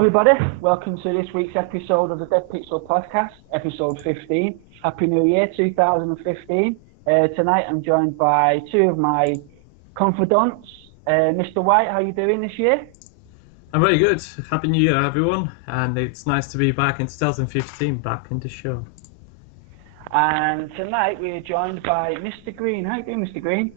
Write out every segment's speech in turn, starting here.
everybody, welcome to this week's episode of the Dead Pixel Podcast, episode 15. Happy New Year 2015. Tonight I'm joined by two of my confidants. Mr. White, how are you doing this year? I'm very good. Happy New Year, everyone. And it's nice to be back in 2015, back in the show. And tonight we're joined by Mr. Green. How are you doing, Mr. Green?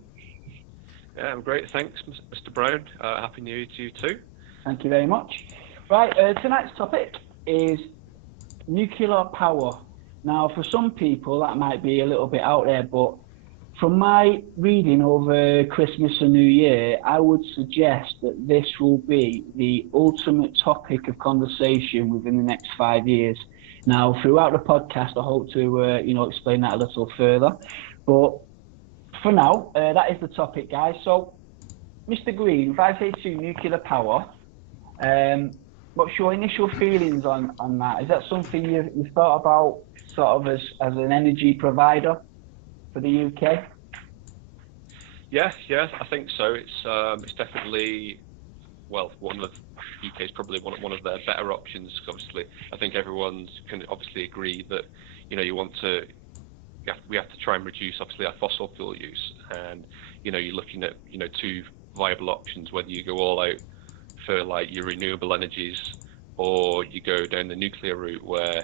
Yeah, I'm great, thanks, Mr. Brown. Happy New Year to you too. Thank you very much. Right, tonight's topic is nuclear power. Now, for some people, that might be a little bit out there, but from my reading over Christmas and New Year, I would suggest that this will be the ultimate topic of conversation within the next 5 years. Now, throughout the podcast, I hope to, explain that a little further. But for now, that is the topic, guys. So, Mr. Green, if I say to you nuclear power, what's your initial feelings on that? Is that something you've thought about sort of as an energy provider for the UK? Yeah, I think so. It's definitely, well, one of the UK's probably one of their better options. Obviously, I think everyone can obviously agree that we have to try and reduce obviously our fossil fuel use, and you're looking at two viable options, whether you go all out for like your renewable energies or you go down the nuclear route where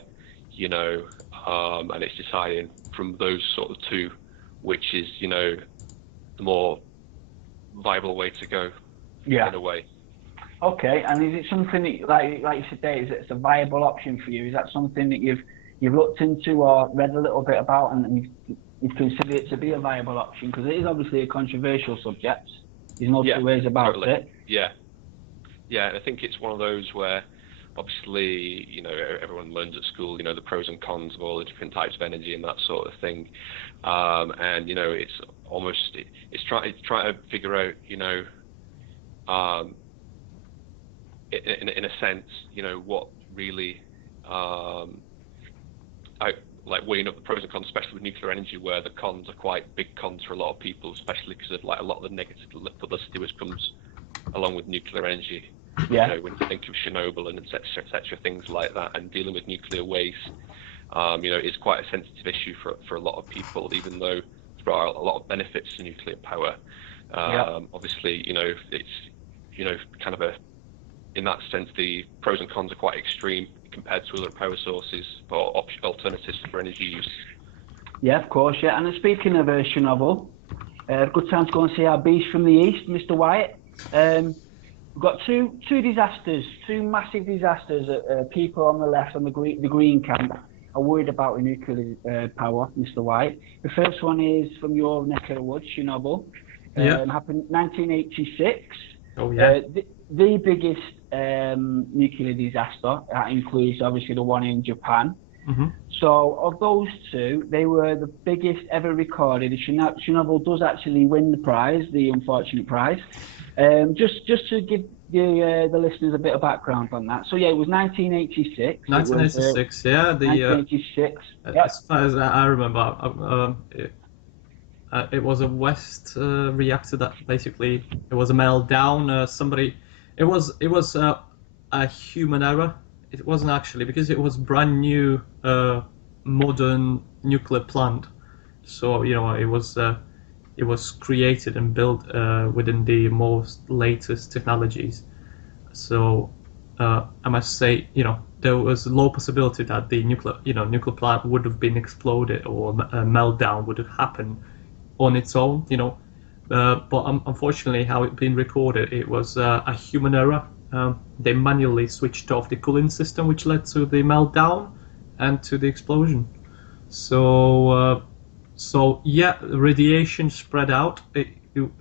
and it's deciding from those sort of two which is the more viable way to go. In a way. Okay, and is it something that, like you said there, is it's a viable option for you? Is that something that you've looked into or read a little bit about and you've considered it to be a viable option? Because it is obviously a controversial subject. There's no two ways about totally. it. Yeah, I think it's one of those where obviously, everyone learns at school, the pros and cons of all the different types of energy and that sort of thing. And, it's almost, it's trying to figure out, in a sense, what really, like weighing up the pros and cons, especially with nuclear energy, where the cons are quite big cons for a lot of people, especially because of like a lot of the negative publicity which comes along with nuclear energy. When you think of Chernobyl and et cetera, things like that, and dealing with nuclear waste, is quite a sensitive issue for a lot of people, even though there are a lot of benefits to nuclear power. Obviously, it's, kind of in that sense, the pros and cons are quite extreme compared to other power sources or alternatives for energy use. Yeah, of course, yeah. And then speaking of Chernobyl, good time to go and see our beast from the east, Mr. Wyatt. We've got two disasters, two massive disasters that people on the left, on the green camp, are worried about in nuclear power, Mr. White. The first one is from your neck of the woods, Chernobyl. Happened 1986. Oh, yeah. The biggest nuclear disaster. That includes, obviously, the one in Japan. Mm-hmm. So, of those two, they were the biggest ever recorded. Chernobyl does actually win the prize, the unfortunate prize. Just to give the listeners a bit of background on that. So yeah, it was 1986. 1986, yeah. 1986. As far as I remember, it was a waste reactor that basically it was a meltdown. It was a human error. It wasn't actually, because it was brand new, modern nuclear plant. So it was created and built within the most latest technologies. So I must say, there was a low possibility that the nuclear plant would have been exploded or a meltdown would have happened on its own. But unfortunately, how it's been recorded, it was a human error. They manually switched off the cooling system, which led to the meltdown and to the explosion. So yeah, radiation spread out. It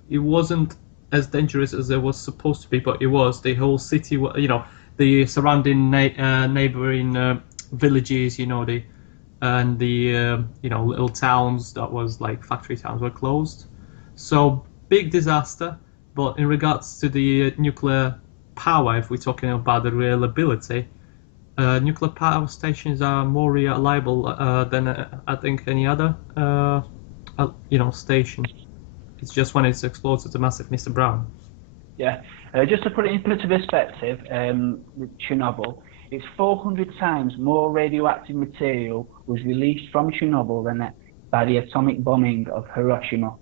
wasn't as dangerous as it was supposed to be, but it was. The whole city, the surrounding neighboring villages, the little towns that was like factory towns were closed. So big disaster. But in regards to the nuclear power, if we're talking about the reliability, nuclear power stations are more reliable than I think any other station. It's just when it explodes, it's a massive Mr. Brown. Yeah, Just to put it into perspective, with Chernobyl, it's 400 times more radioactive material was released from Chernobyl than by the atomic bombing of Hiroshima.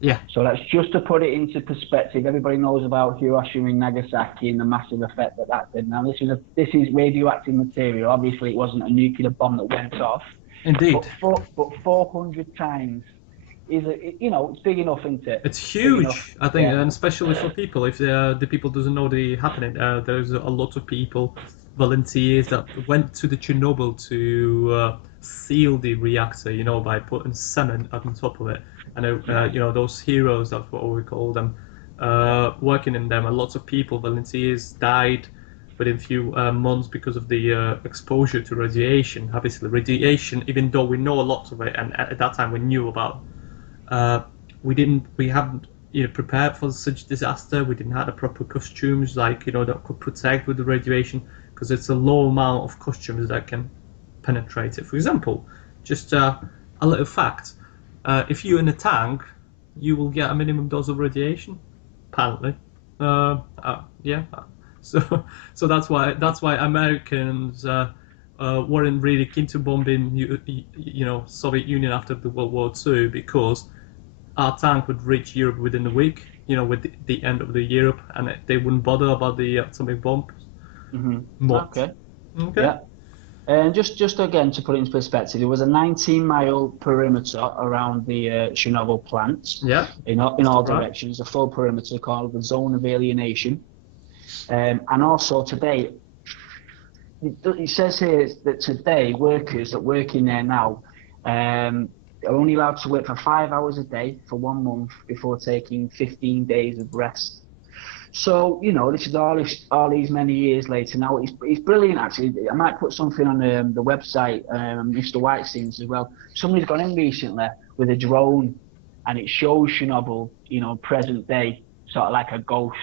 Yeah. So that's just to put it into perspective. Everybody knows about Hiroshima and Nagasaki and the massive effect that did. Now this is radioactive material. Obviously, it wasn't a nuclear bomb that went off. Indeed. But 400 times is it's big enough, isn't it? It's huge, I think, and especially for people. If the people doesn't know the happening, there's a lot of people, volunteers that went to the Chernobyl to seal the reactor, by putting cement on top of it. And those heroes, that's what we call them, working in them. And lots of people, volunteers, died within a few months because of the exposure to radiation. Obviously, radiation, even though we know a lot of it, and at that time we knew about. We haven't prepared for such disaster. We didn't have the proper costumes that could protect with the radiation, because it's a low amount of costumes that can penetrate it. For example, just a little fact: if you're in a tank, you will get a minimum dose of radiation. Apparently, yeah. So that's why Americans weren't really keen to bombing Soviet Union after the World War II, because our tank would reach Europe within a week, with the end of the Europe, and they wouldn't bother about the atomic bombs. Much. Okay. Yeah. And just again to put it into perspective, there was a 19-mile perimeter around the Chernobyl plant. Yeah. In all directions, a full perimeter called the zone of alienation. And also today, it says here that today workers that work in there now are only allowed to work for 5 hours a day for 1 month before taking 15 days of rest. So, this is all these many years later. Now, it's brilliant, actually. I might put something on the website, Mr. Whitestein's as well. Somebody's gone in recently with a drone, and it shows Chernobyl, present day, sort of like a ghost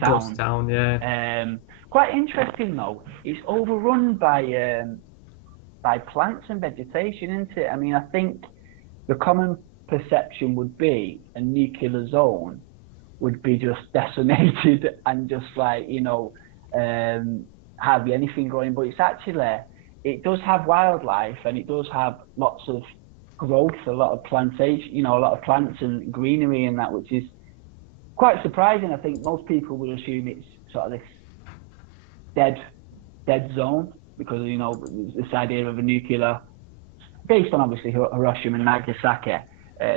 town. Ghost town, yeah. Quite interesting, though. It's overrun by plants and vegetation, isn't it? I mean, I think the common perception would be a nuclear zone would be just decimated and just like, hardly anything growing. But it's actually, it does have wildlife, and it does have lots of growth, a lot of plantation, a lot of plants and greenery and that, which is quite surprising. I think most people would assume it's sort of this dead zone, because, this idea of a nuclear, based on obviously Hiroshima and Nagasaki,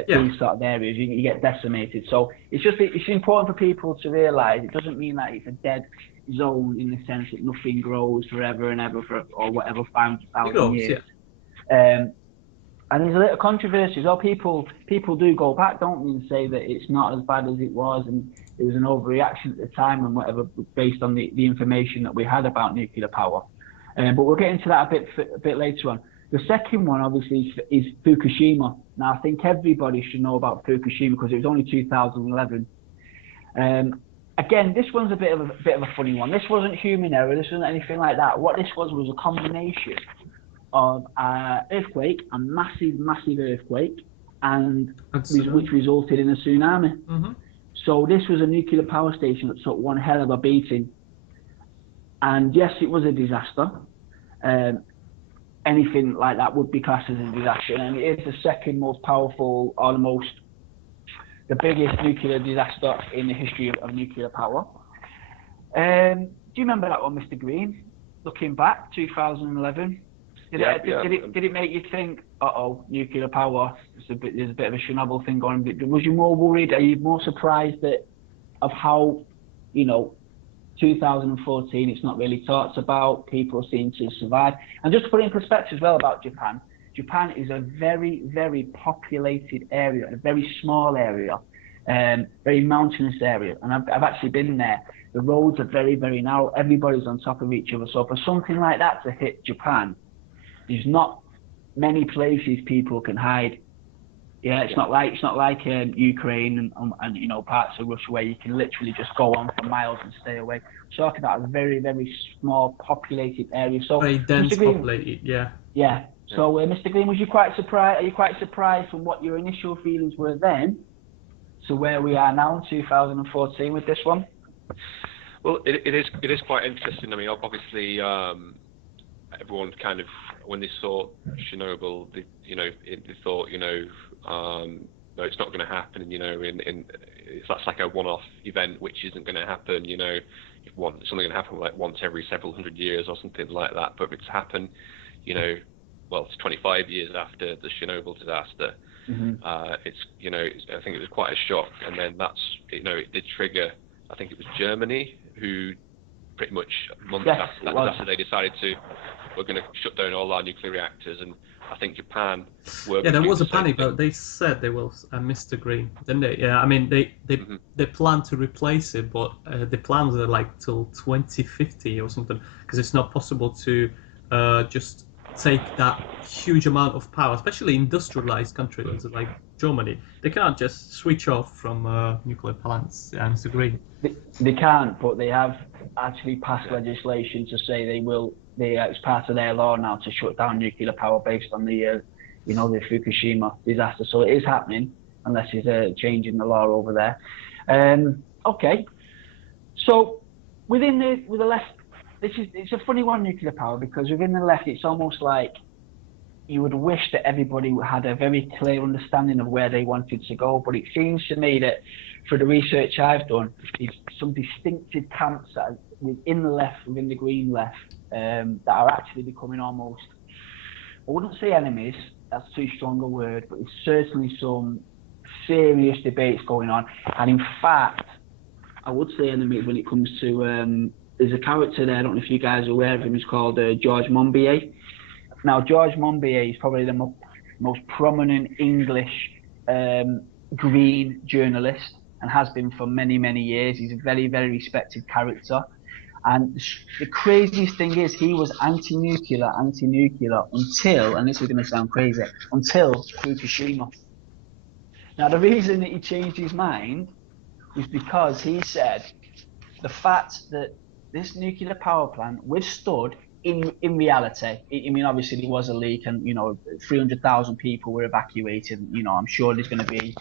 these sort of areas, you get decimated. So it's important for people to realise it doesn't mean that it's a dead zone in the sense that nothing grows forever and ever or whatever 5,000 years. Yeah. And there's a little controversy. So people do go back, don't they, and say that it's not as bad as it was, and it was an overreaction at the time and whatever, based on the information that we had about nuclear power. But we'll get into that a bit later on. The second one, obviously, is Fukushima. Now, I think everybody should know about Fukushima because it was only 2011. Again, this one's a bit of a funny one. This wasn't human error. This wasn't anything like that. What this was a combination of earthquake, a massive earthquake, and which resulted in a tsunami. Mm-hmm. So this was a nuclear power station that took one hell of a beating. And yes, it was a disaster. Anything like that would be classed as a disaster, and it is the second most powerful, or the biggest nuclear disaster in the history of nuclear power. Do you remember that one, Mr. Green? Looking back, 2011. Did it make you think, nuclear power? There's a bit of a Chernobyl thing going on. Was you more worried? Are you more surprised of how, 2014, it's not really talked about, people seem to survive. And just to put it in perspective as well about Japan is a very, very populated area, a very small area, very mountainous area. And I've actually been there. The roads are very, very narrow. Everybody's on top of each other. So for something like that to hit Japan, there's not many places people can hide. Yeah, it's not like Ukraine and parts of Russia where you can literally just go on for miles and stay away. We're talking about a very, very small populated area. So very dense populated, yeah. Yeah. So Mr. Green, was you quite surprised? Are you quite surprised from what your initial feelings were then to where we are now in 2014 with this one? Well, it is quite interesting. I mean, obviously, everyone kind of, when they saw Chernobyl, they thought, no, it's not going to happen. That's like a one-off event, which isn't going to happen. It's only going to happen like once every several hundred years or something like that. But it's happened, well, it's 25 years after the Chernobyl disaster. I think it was quite a shock, and then it did trigger. I think it was Germany who pretty much months after that disaster, they decided we're going to shut down all our nuclear reactors, and I think Japan were. Yeah, there was a panic, but they said they will, Mr. Green, didn't they? Yeah, I mean they plan to replace it, but the plans are like till 2050 or something, because it's not possible to just take that huge amount of power, especially industrialized countries like Germany. They cannot just switch off from nuclear plants. Mr. Green. They can't, but they have actually passed legislation to say it's part of their law now to shut down nuclear power based on the Fukushima disaster. So it is happening, unless there's a change in the law over there. Okay. So with the left, it's a funny one, nuclear power, because within the left, it's almost like you would wish that everybody had a very clear understanding of where they wanted to go. But it seems to me that for the research I've done, is some distinctive camps that are within the left, within the green left, that are actually becoming almost, I wouldn't say enemies, that's too strong a word, but there's certainly some serious debates going on. And in fact, I would say enemies when it comes to, there's a character there, I don't know if you guys are aware of him, he's called George Monbiot. Now, George Monbiot is probably the most prominent English green journalist, and has been for many, many years. He's a very, very respected character. And the craziest thing is he was anti-nuclear until, and this is going to sound crazy, until Fukushima. Now, the reason that he changed his mind was because he said the fact that this nuclear power plant withstood, in reality, I mean, obviously there was a leak and, 300,000 people were evacuated. I'm sure there's going to be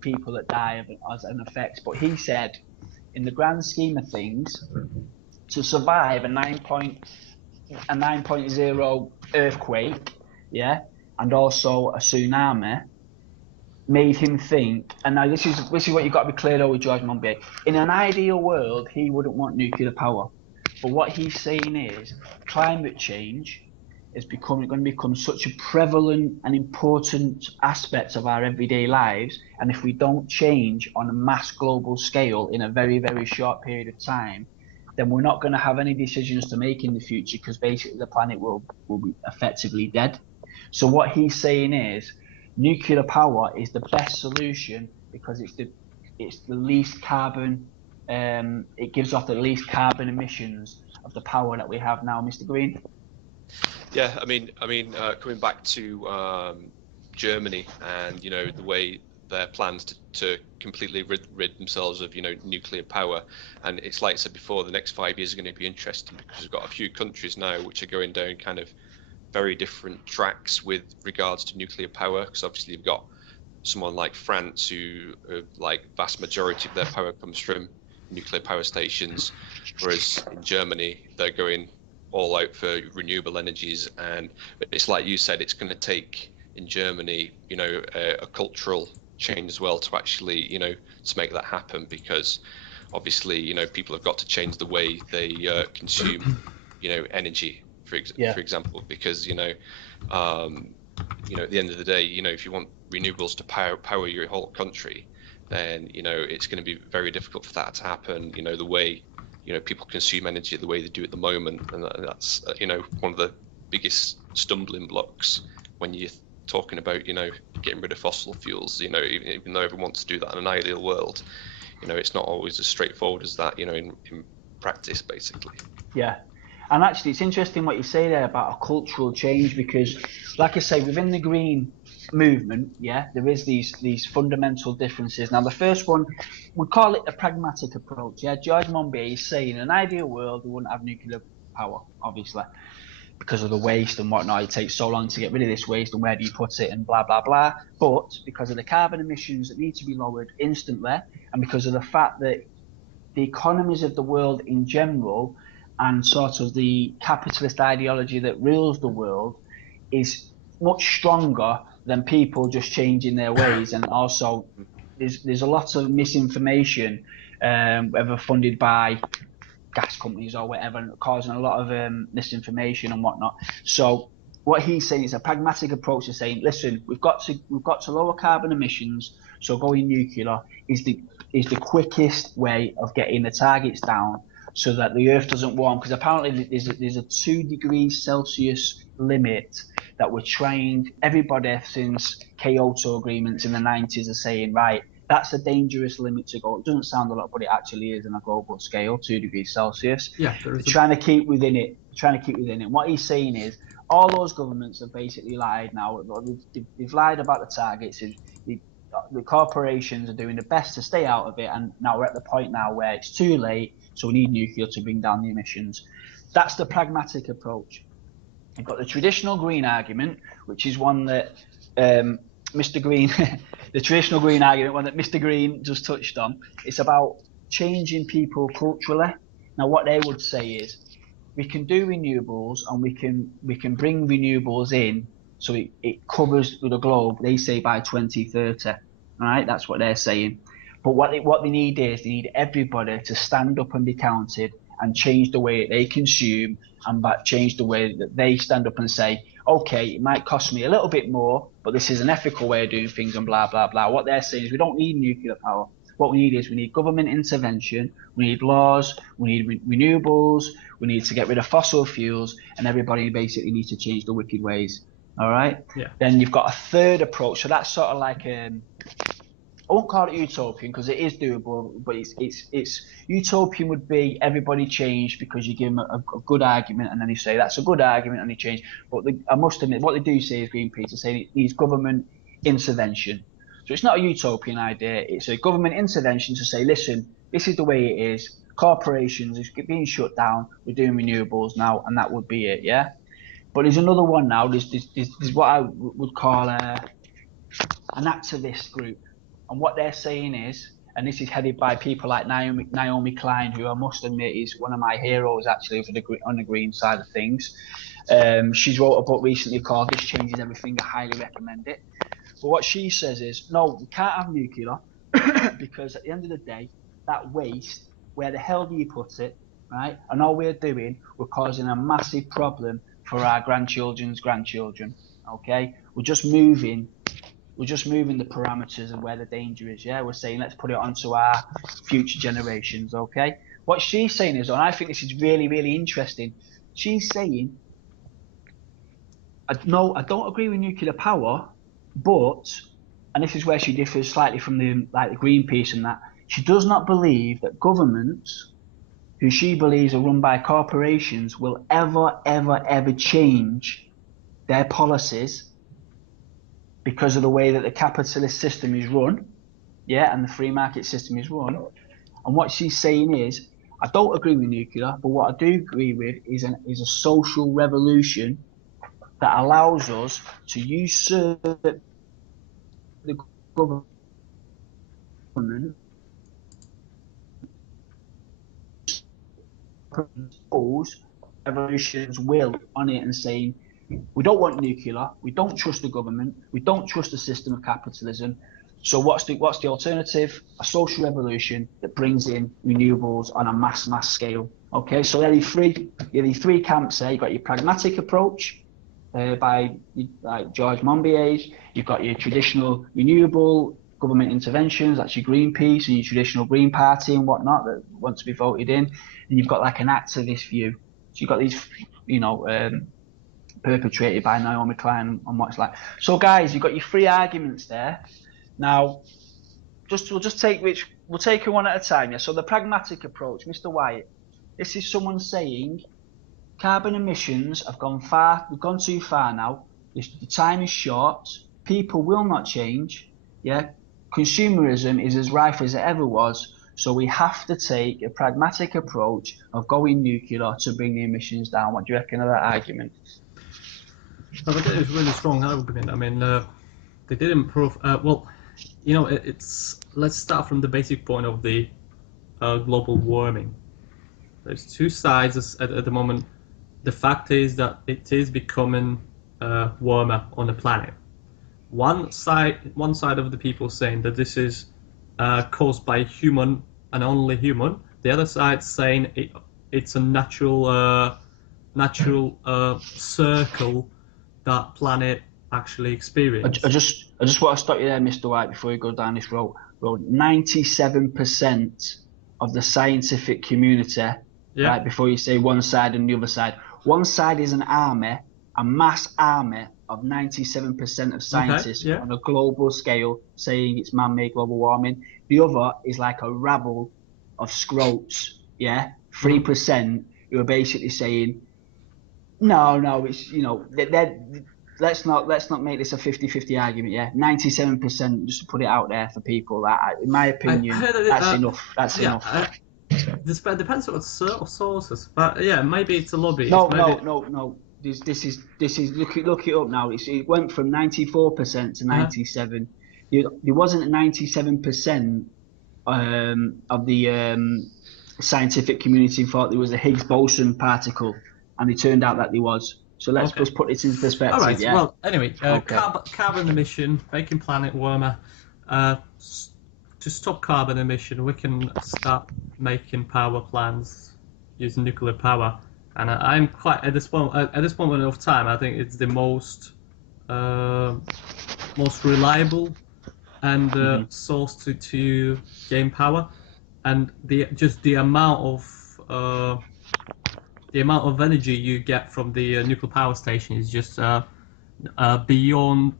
people that die as an effect. But he said, in the grand scheme of things, to survive a 9.0 earthquake, and also a tsunami, made him think. And now this is what you've got to be clear over with George Monbiot. In an ideal world, he wouldn't want nuclear power. But what he's saying is climate change is going to become such a prevalent and important aspect of our everyday lives. And if we don't change on a mass global scale in a very, very short period of time, then we're not going to have any decisions to make in the future, because basically the planet will be effectively dead. So what he's saying is nuclear power is the best solution because it's the least carbon. It gives off the least carbon emissions of the power that we have now, Mr. Green. Yeah, I mean, coming back to Germany and the way their plans to completely rid themselves of nuclear power, and it's like I said before, the next 5 years are going to be interesting because we've got a few countries now which are going down kind of very different tracks with regards to nuclear power. Because obviously you've got someone like France who like vast majority of their power comes from nuclear power stations, whereas in Germany they're going all out for renewable energies. And it's like you said, it's going to take in Germany a cultural change as well to actually to make that happen, because obviously people have got to change the way they consume energy for example, because at the end of the day, if you want renewables to power your whole country, then it's going to be very difficult for that to happen. The way people consume energy the way they do at the moment, and that's one of the biggest stumbling blocks when you're talking about getting rid of fossil fuels. Even though everyone wants to do that in an ideal world, it's not always as straightforward as that. In practice, basically. Yeah. And actually, it's interesting what you say there about a cultural change, because, like I say, within the green movement, there is these fundamental differences. Now, the first one, we call it a pragmatic approach. George Monbiot is saying, in an ideal world, we wouldn't have nuclear power, obviously, because of the waste and whatnot. It takes so long to get rid of this waste, and where do you put it, and blah, blah, blah. But because of the carbon emissions that need to be lowered instantly, and because of the fact that the economies of the world in general and sort of the capitalist ideology that rules the world is much stronger than people just changing their ways. And also there's a lot of misinformation, whether funded by gas companies or whatever, causing a lot of misinformation and whatnot. So what he's saying is a pragmatic approach to saying, listen, we've got to lower carbon emissions, so going nuclear is the quickest way of getting the targets down so that the Earth doesn't warm, because apparently there's a 2 degrees Celsius limit that we're trying. Everybody since Kyoto agreements in the 90s are saying, right, that's a dangerous limit to go. It doesn't sound a lot, but it actually is on a global scale, 2 degrees Celsius. Yeah, they're trying to keep within it. And what he's saying is, all those governments have basically lied now. They've lied about the targets. The corporations are doing the best to stay out of it, and now we're at the point now where it's too late, so we need nuclear to bring down the emissions. That's the pragmatic approach. You've got the traditional green argument, which is one that Mr. Green, the traditional green argument, one that Mr. Green just touched on. It's about changing people culturally. Now, what they would say is, we can do renewables and we can bring renewables in so it covers the globe, they say, by 2030. Right? That's what they're saying. But what they need is, they need everybody to stand up and be counted and change the way they consume, and change the way that they stand up and say, okay, it might cost me a little bit more, but this is an ethical way of doing things, and blah, blah, blah. What they're saying is, we don't need nuclear power. What we need is, we need government intervention, we need laws, we need renewables, we need to get rid of fossil fuels, and everybody basically needs to change the wicked ways. All right? Yeah. Then you've got a third approach. So that's sort of like, I won't call it utopian because it is doable, but it's utopian would be everybody change because you give them a good argument and then you say that's a good argument and they change. But I must admit, what they do say is, Greenpeace is saying it needs government intervention. So it's not a utopian idea. It's a government intervention to say, listen, this is the way it is. Corporations is being shut down. We're doing renewables now, and that would be it. Yeah. But there's another one now. There's what I would call an activist group. And what they're saying is, and this is headed by people like Naomi Klein, who I must admit is one of my heroes actually on the green side of things. She's wrote a book recently called This Changes Everything. I highly recommend it. But what she says is, no, we can't have nuclear because at the end of the day, that waste, where the hell do you put it, right? And all we're doing, we're causing a massive problem for our grandchildren's grandchildren, okay? We're just moving the parameters of where the danger is, yeah? We're saying, let's put it onto our future generations, okay? What she's saying is, and I think this is really, really interesting, she's saying, no, I don't agree with nuclear power, but, and this is where she differs slightly from the Greenpeace and that, she does not believe that governments, who she believes are run by corporations, will ever change their policies because of the way that the capitalist system is run, yeah, and the free market system is run. And what she's saying is, I don't agree with nuclear, but what I do agree with is a social revolution that allows us to usurp the government, impose revolution's will on it and saying, we don't want nuclear, we don't trust the government, we don't trust the system of capitalism. So what's the alternative? A social revolution that brings in renewables on a mass scale. Okay, so there are these three camps there. You've got your pragmatic approach by George Monbiot's. You've got your traditional renewable government interventions, that's your Greenpeace and your traditional Green Party and whatnot that want to be voted in. And you've got like an activist view. So you've got these, perpetrated by Naomi Klein and what's like. So guys, you've got your three arguments there. Now, we'll take it one at a time. Yeah. So the pragmatic approach, Mr. Wyatt, this is someone saying carbon emissions have gone far. We've gone too far now. The time is short. People will not change. Yeah. Consumerism is as rife as it ever was. So we have to take a pragmatic approach of going nuclear to bring the emissions down. What do you reckon of that argument? No, but it was really strong argument. I mean, they didn't prove. Let's start from the basic point of the global warming. There's two sides at the moment. The fact is that it is becoming warmer on the planet. One side of the people saying that this is caused by human and only human. The other side saying it's a natural circle that planet actually experiences. I just want to stop you there, Mr. White, before you go down this road. 97% of the scientific community, right, before you say one side and the other side. One side is an army, a mass army of 97% of scientists on a global scale saying it's man-made global warming. The other is like a rabble of scroats, 3% who are basically saying, no, it's, let's not make this a 50-50 argument, 97%, just to put it out there for people. That, in my opinion, that's enough. That's enough. Depends on sources, but maybe it's a lobby. No. This is look it up now. It went from 94% to 97%. There wasn't 97% of the scientific community thought there was a Higgs boson particle, and it turned out that there was. So let's just put this into perspective. All right. Well, anyway, carbon emission, making planet warmer. To stop carbon emission, we can start making power plants using nuclear power. And I'm quite at this moment of time, I think it's the most reliable and source to gain power, and the amount of energy you get from the nuclear power station is just beyond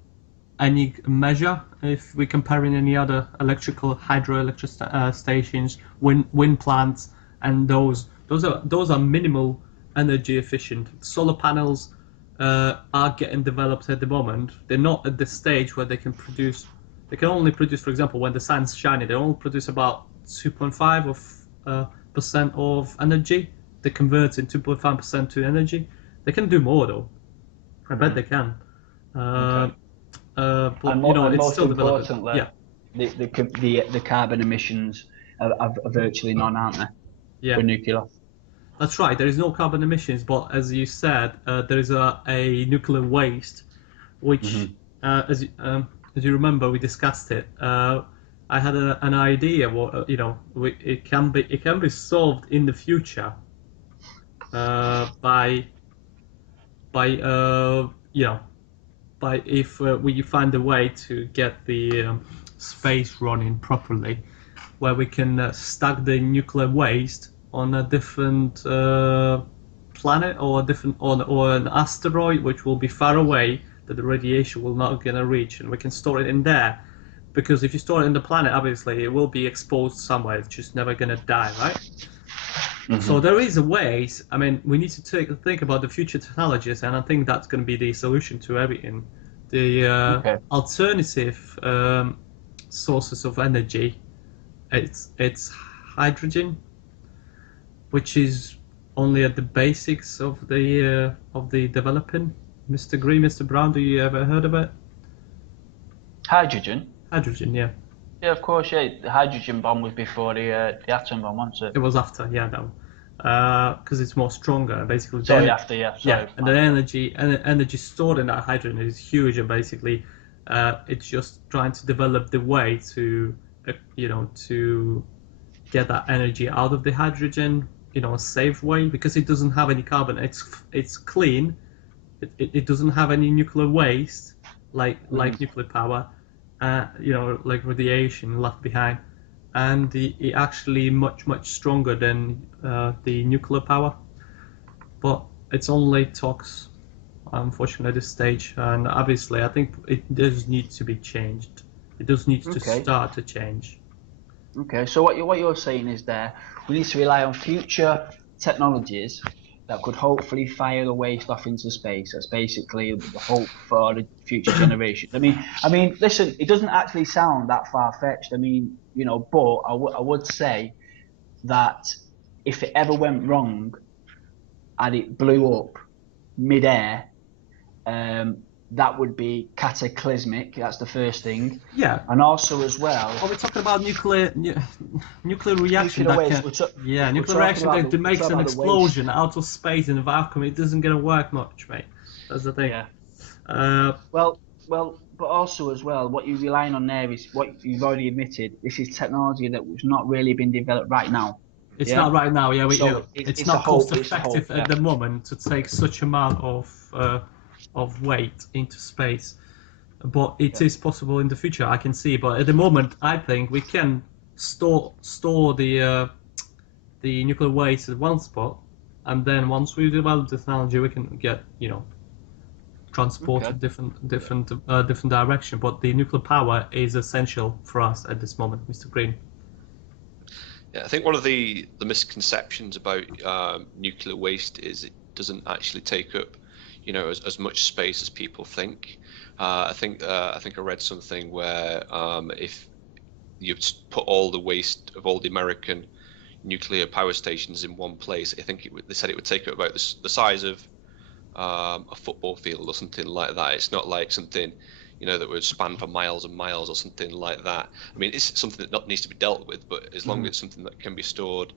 any measure. If we're comparing any other hydroelectric stations, wind plants, and those are minimal energy efficient. Solar panels are getting developed at the moment. They're not at the stage where they can produce. They can only produce, for example, when the sun's shining, they only produce about 2.5% of energy. They convert in 2.5% to energy. They can do more though. I bet they can. But it's still developing. The carbon emissions are virtually none, aren't they? For nuclear. That's right. There is no carbon emissions, but as you said, there is a nuclear waste, which, as you remember, we discussed it. I had an idea. It can be solved in the future by if we find a way to get the space running properly, where we can stack the nuclear waste on a different planet or an asteroid which will be far away, that the radiation will not gonna reach, and we can store it in there. Because if you store it in the planet, obviously it will be exposed somewhere. It's just never gonna die, right? So there is a way. I mean, we need to think about the future technologies, and I think that's going to be the solution to everything. The alternative sources of energy, it's hydrogen, which is only at the basics of the developing. Mr. Green, Mr. Brown, do you ever heard of it? Hydrogen? Hydrogen, yeah. Yeah, of course, yeah. The hydrogen bomb was before the atom bomb, wasn't it? It was after, no. Because it's more stronger, basically. After. And the energy stored in that hydrogen is huge, and basically, it's just trying to develop the way to, to get that energy out of the hydrogen, a safe way, because it doesn't have any carbon. It's clean. It doesn't have any nuclear waste, like nuclear power. Like radiation left behind, and it actually much stronger than the nuclear power, but it's only talks, unfortunately, at this stage. And obviously, I think it does need to be changed. It does need to start to change. Okay, so what you're saying is we need to rely on future technologies that could hopefully fire the waste off into space. That's basically the hope for the future generation. I mean, listen, it doesn't actually sound that far-fetched. I mean, but I would say that if it ever went wrong and it blew up mid-air, that would be cataclysmic. That's the first thing. Yeah. And also as well. Well, we're talking about nuclear reaction nuclear that waste. can, nuclear reaction that makes an explosion out of space in a vacuum. It doesn't gonna work much, mate. That's the thing. Yeah. Well, but also as well, what you're relying on there is what you've already admitted. This is technology that was not really been developed right now. It's not right now. Yeah, it's not cost effective at the moment to take such amount of weight into space, but it is possible in the future. I can see, but at the moment, I think we can store the nuclear waste at one spot, and then once we develop the technology, we can get transport different direction. But the nuclear power is essential for us at this moment, Mr. Green. Yeah, I think one of the misconceptions about nuclear waste is it doesn't actually take up, as much space as people think. I think I read something where if you put all the waste of all the American nuclear power stations in one place, I think they said it would take up about the size of a football field or something like that. It's not like something that would span for miles and miles or something like that. I mean, it's something that needs to be dealt with, but as long as it's something that can be stored,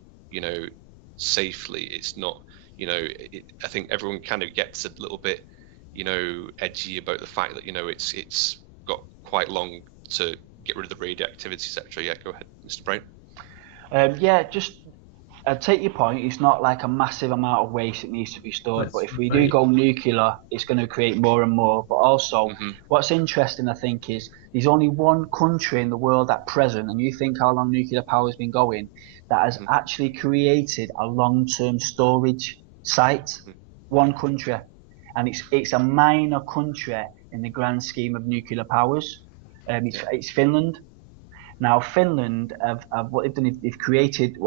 safely, it's not, I think everyone kind of gets a little bit, edgy about the fact that, it's got quite long to get rid of the radioactivity, etc. Yeah, go ahead, Mr. Brown. I take your point. It's not like a massive amount of waste that needs to be stored. But if we do go nuclear, it's going to create more and more. But also, what's interesting, I think, is there's only one country in the world at present, and you think how long nuclear power has been going, that has actually created a long-term storage site. One country, and it's a minor country in the grand scheme of nuclear powers. It's Finland. Now, Finland what they've done. They've created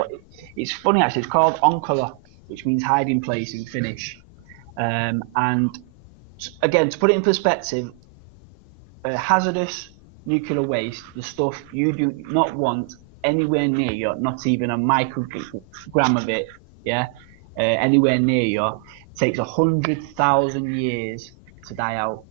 it's funny actually. It's called Onkala, which means hiding place in Finnish. And again, to put it in perspective, hazardous nuclear waste, the stuff you do not want anywhere near you, not even a microgram of it, anywhere near you, takes 100,000 years to die out.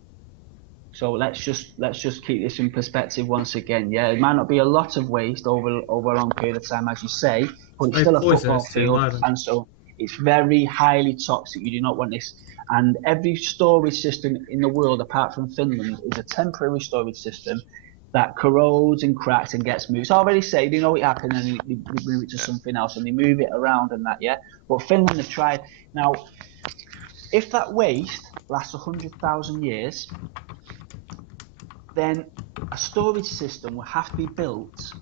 So let's just keep this in perspective once again. Yeah, it might not be a lot of waste over a long period of time, as you say, but it's still a football field, and so it's very highly toxic. You do not want this. And every storage system in the world, apart from Finland, is a temporary storage system that corrodes and cracks and gets moved. It's already said, they know it happened, and they move it to something else, and they move it around and that. Yeah, but Finland have tried. Now, if that waste lasts 100,000 years, then a storage system will have to be built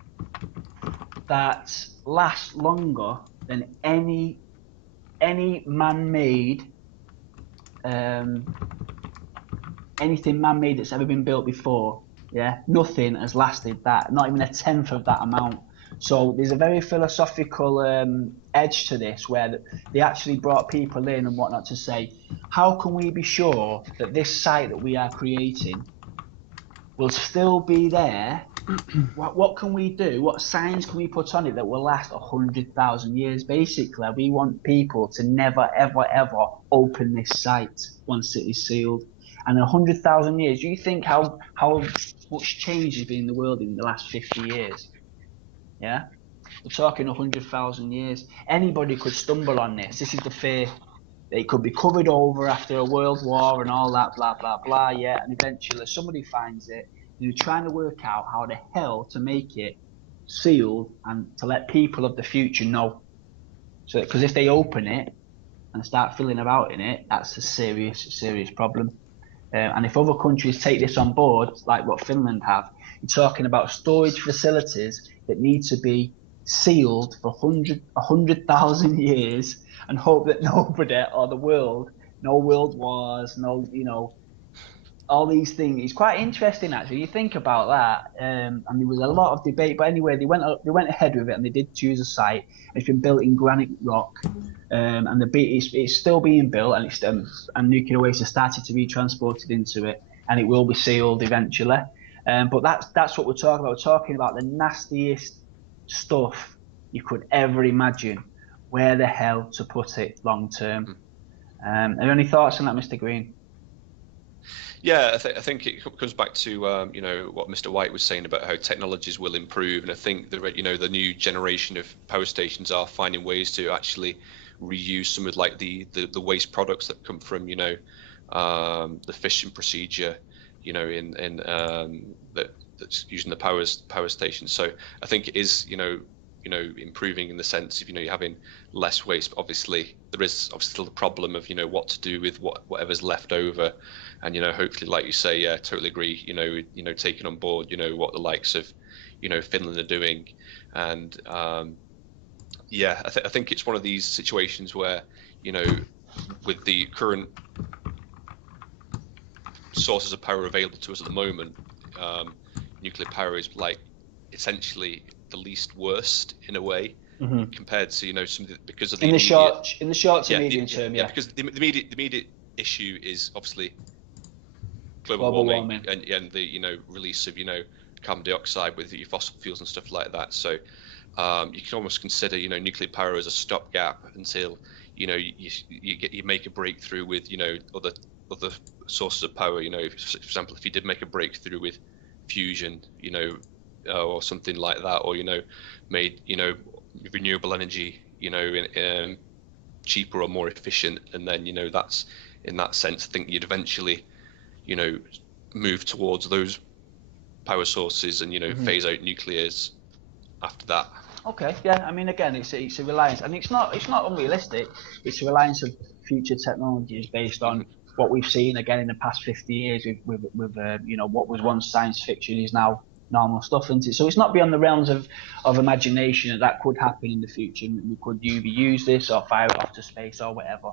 that lasts longer than any man-made anything man-made that's ever been built before. Yeah, nothing has lasted that, not even a tenth of that amount. So there's a very philosophical edge to this, where they actually brought people in and whatnot to say, how can we be sure that this site that we are creating will still be there? What can we do? What signs can we put on it that will last 100,000 years? Basically, we want people to never, ever, ever open this site once it is sealed. And 100,000 years, do you think how much change has been in the world in the last 50 years? Yeah? We're talking 100,000 years. Anybody could stumble on this. This is the fear. It could be covered over after a world war and all that, blah, blah, blah, yeah. And eventually somebody finds it. You're trying to work out how the hell to make it sealed and to let people of the future know. So, because if they open it and start filling about in it, that's a serious problem. And if other countries take this on board, like what Finland have, you're talking about storage facilities that need to be sealed for 100,000 years and hope that nobody or the world, no world wars, no, all these things. It's quite interesting actually. You think about that, and there was a lot of debate. But anyway, they went ahead with it, and they did choose a site. It's been built in granite rock, and it's still being built, and and nuclear waste has started to be transported into it, and it will be sealed eventually. But that's what we're talking about. We're talking about the nastiest stuff you could ever imagine. Where the hell to put it long term? Have you any thoughts on that, Mr. Green? Yeah, I think it comes back to you know, what Mr. White was saying about how technologies will improve, and I think the new generation of power stations are finding ways to actually reuse some of like the waste products that come from, you know, the fission procedure, you know, in that's using the power station. So I think it is, you know, improving in the sense of, you know, you're having less waste. But obviously, there is obviously still the problem of, you know, what to do with whatever's left over, and, you know, hopefully, like you say, yeah, totally agree. You know, taking on board, you know, what the likes of, you know, Finland are doing, and yeah, I think it's one of these situations where, you know, with the current sources of power available to us at the moment, nuclear power is like essentially the least worst in a way, compared to, you know, some of because of the in the short to medium term, yeah. Because the immediate issue is obviously Global warming. and the, you know, release of, you know, carbon dioxide with your fossil fuels and stuff like that. So you can almost consider, you know, nuclear power as a stopgap until, you know, you make a breakthrough with, you know, other sources of power. You know, for example, if you did make a breakthrough with fusion, you know, or something like that, or, you know, made, you know, renewable energy, you know, cheaper or more efficient, and then, you know, that's, in that sense, I think you'd eventually, you know, move towards those power sources and, you know, phase out nuclears after that. Okay, yeah. I mean, again, it's a reliance, and it's not unrealistic. It's a reliance of future technologies based on what we've seen again in the past 50 years with you know, what was once science fiction is now normal stuff, isn't it? So it's not beyond the realms of imagination that could happen in the future. We could either use this or fire it off to space or whatever.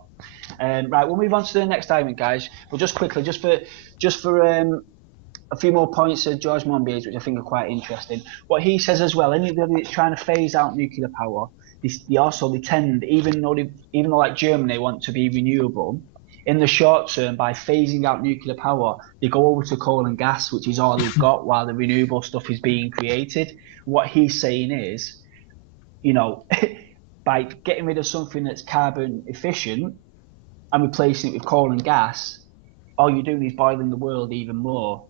Right, we'll move on to the next item, guys. But just quickly, just for a few more points of George Monbiot's, which I think are quite interesting. What he says as well, anybody that's trying to phase out nuclear power, they tend, even though like Germany want to be renewable, in the short term, by phasing out nuclear power, they go over to coal and gas, which is all they've got while the renewable stuff is being created. What he's saying is, you know, by getting rid of something that's carbon efficient and replacing it with coal and gas, all you're doing is boiling the world even more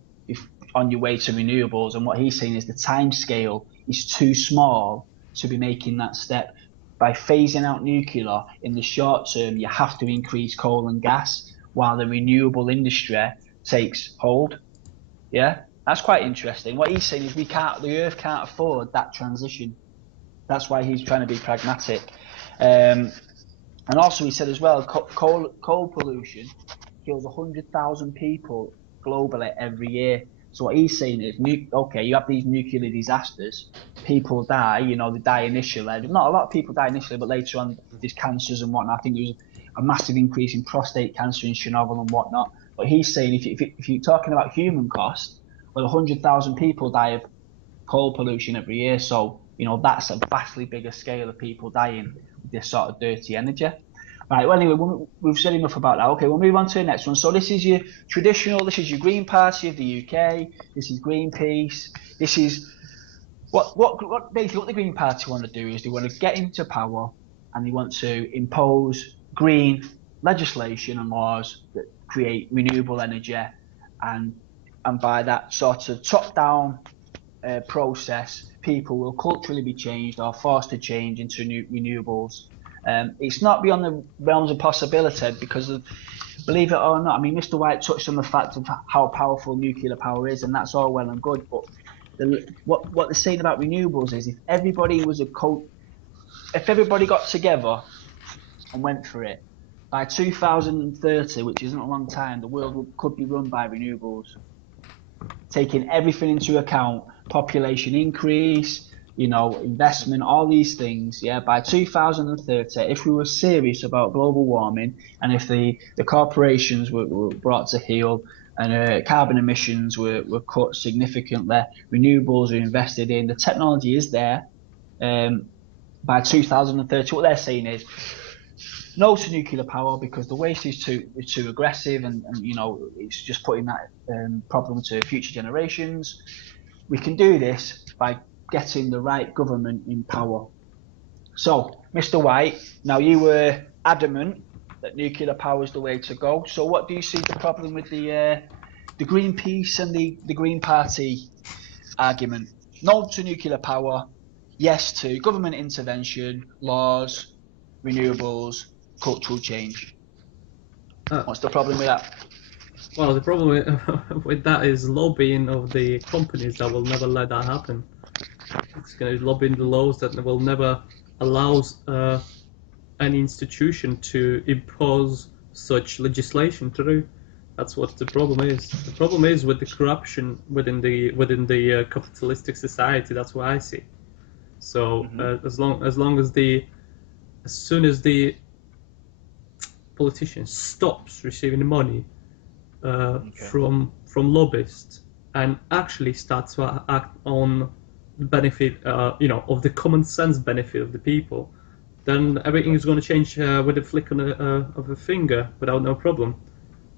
on your way to renewables. And what he's saying is the time scale is too small to be making that step. By phasing out nuclear in the short term, you have to increase coal and gas while the renewable industry takes hold. Yeah, that's quite interesting. What he's saying is the Earth can't afford that transition. That's why he's trying to be pragmatic. And also he said as well, coal pollution kills 100,000 people globally every year. So what he's saying is, okay, you have these nuclear disasters, people die, you know, they die initially. Not a lot of people die initially, but later on there's cancers and whatnot. I think there was a massive increase in prostate cancer in Chernobyl and whatnot. But he's saying if you're talking about human cost, well, 100,000 people die of coal pollution every year. So, you know, that's a vastly bigger scale of people dying with this sort of dirty energy. Right, well, anyway, we've said enough about that. Okay, we'll move on to the next one. So this is your Green Party of the UK. This is Greenpeace. This is basically what the Green Party want to do is they want to get into power and they want to impose green legislation and laws that create renewable energy, and by that sort of top-down process, people will culturally be changed or forced to change into renewables. It's not beyond the realms of possibility because believe it or not, I mean, Mr. White touched on the fact of how powerful nuclear power is, and that's all well and good. But what they're saying about renewables is if everybody got together and went for it, by 2030, which isn't a long time, the world could be run by renewables, taking everything into account, population increase, you know, investment, all these things. Yeah, by 2030, if we were serious about global warming and if the corporations were brought to heel and carbon emissions were cut significantly, renewables are invested in, the technology is there. By 2030, what they're saying is no to nuclear power because the waste is too aggressive, and you know, it's just putting that problem to future generations. We can do this by getting the right government in power. So, Mr. White, now you were adamant that nuclear power is the way to go. So what do you see the problem with the the Greenpeace and the Green Party argument. No to nuclear power, yes to government intervention, laws, renewables, cultural change. What's the problem with that? Well, the problem with that is lobbying of the companies that will never let that happen. It's going to lobby the laws that will never allow any institution to impose such legislation through. That's what the problem is. The problem is with the corruption within the capitalistic society. That's what I see. So as soon as the politician stops receiving money from lobbyists and actually starts to act on the benefit, of the common sense benefit of the people, then everything is going to change with a flick of a finger without no problem.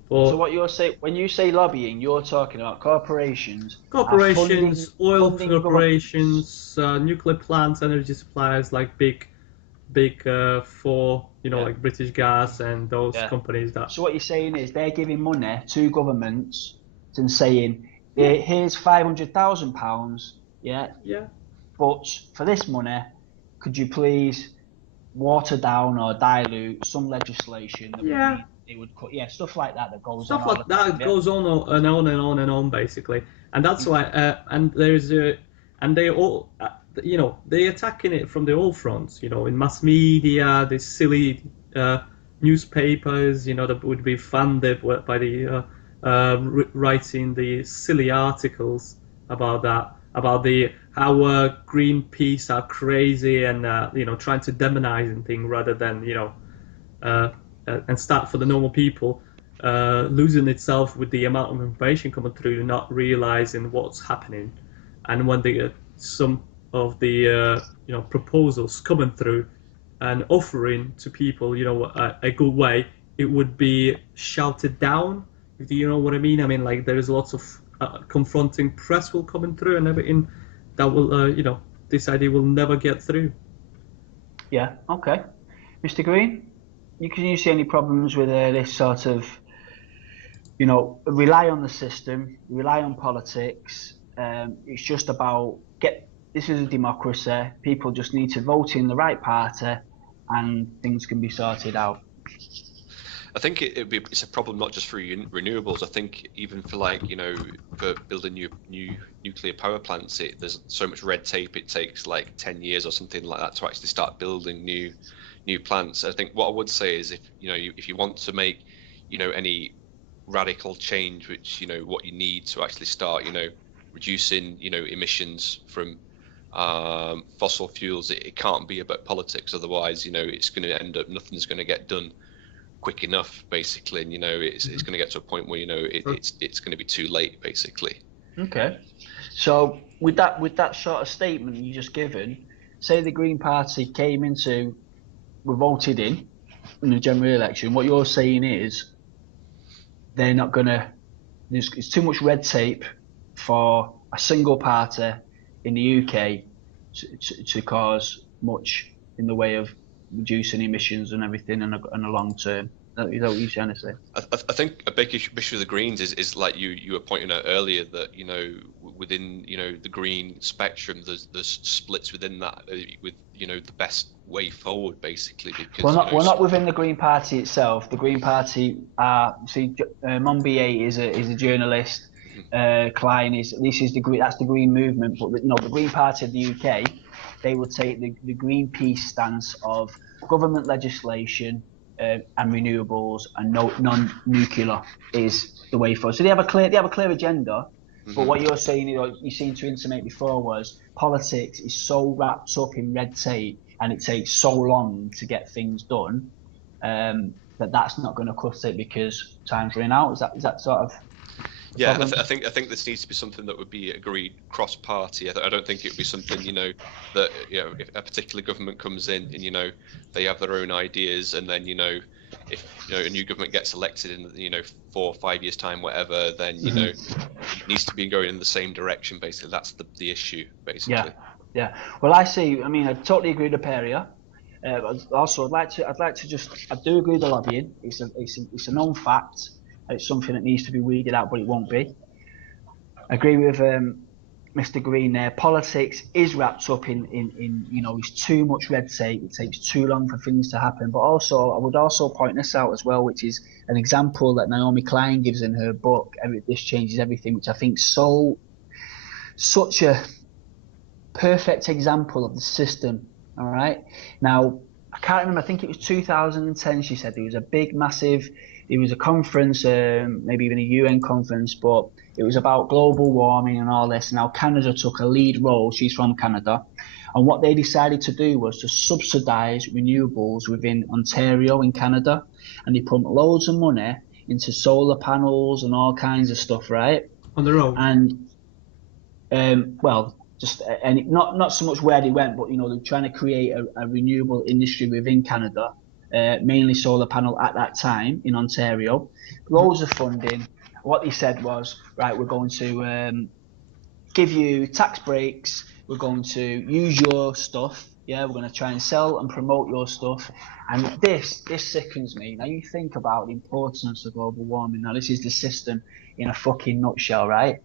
So what you're saying, when you say lobbying, you're talking about corporations, oil corporations, nuclear plants, energy suppliers like big like British Gas and those companies that. So what you're saying is they're giving money to governments and saying, here's £500,000, but for this money, could you please water down or dilute some legislation that it would cut, stuff like that goes stuff on. Stuff like that goes on and on and on and on, basically, and that's why. And there's and they all, they're attacking it from the all fronts. In mass media, the silly newspapers, that would be funded by the writing the silly articles about that, about how Greenpeace are crazy and trying to demonize and thing rather than and start for the normal people, losing itself with the amount of information coming through, not realizing what's happening, and when some of the proposals coming through and offering to people a good way, it would be shouted down. Do you know what I mean? I mean, like, there is lots of confronting press will coming through and everything that will this idea will never get through. Yeah. Okay. Mr. Green, can you see any problems with this sort of rely on the system, rely on politics? It's just about this is a democracy. People just need to vote in the right party and things can be sorted out. I think it's a problem not just for renewables. I think even for for building new nuclear power plants, there's so much red tape. It takes like 10 years or something like that to actually start building new plants. I think what I would say is if you want to make any radical change, which what you need to actually start reducing emissions from fossil fuels, it can't be about politics. Otherwise it's going to end up nothing's going to get done quick enough, basically, and it's going to get to a point where it's going to be too late, basically. Okay, so with that sort of statement you just given, say the Green Party were voted in the general election, what you're saying is they're not gonna. It's too much red tape for a single party in the UK to cause much in the way of reducing emissions and everything in a long term. Is that what you're trying to say? I think a big issue with the Greens is like you were pointing out earlier, that within the Green spectrum there's splits within that with the best way forward, basically, because we're not within the Green Party itself. The Green Party Monbiot is a journalist. Klein that's the Green movement, but the Green Party of the UK, they would take the Greenpeace stance of government legislation and renewables and non-nuclear is the way forward. So they have a clear agenda. But what you're saying, you seem to intimate before, was politics is so wrapped up in red tape and it takes so long to get things done that's not going to cut it because time's running out. Is that sort of? Yeah, I think this needs to be something that would be agreed cross-party. I don't think it would be something that if a particular government comes in and they have their own ideas, and then if a new government gets elected in 4 or 5 years time, whatever, then it needs to be going in the same direction. Basically, that's the issue. Basically. Yeah. Well, I totally agree with Peria. Also, I'd like to I do agree with the lobbying. It's a known fact. It's something that needs to be weeded out, but it won't be. I agree with Mr. Green there. Politics is wrapped up in it's too much red tape. It takes too long for things to happen. But also, I would also point this out as well, which is an example that Naomi Klein gives in her book, This Changes Everything, which I think such a perfect example of the system. All right. Now, I can't remember. I think it was 2010. She said there was a big, massive. It was a conference, maybe even a UN conference, but it was about global warming and all this. Now, Canada took a lead role. She's from Canada. And what they decided to do was to subsidise renewables within Ontario in Canada. And they put loads of money into solar panels and all kinds of stuff, right? On the road. And, not so much where they went, but, they're trying to create a renewable industry within Canada. Mainly solar panel at that time in Ontario, loads of funding. What they said was, right, we're going to give you tax breaks, we're going to use your stuff, we're going to try and sell and promote your stuff. And this sickens me. Now you think about the importance of global warming. Now this is the system in a fucking nutshell, right?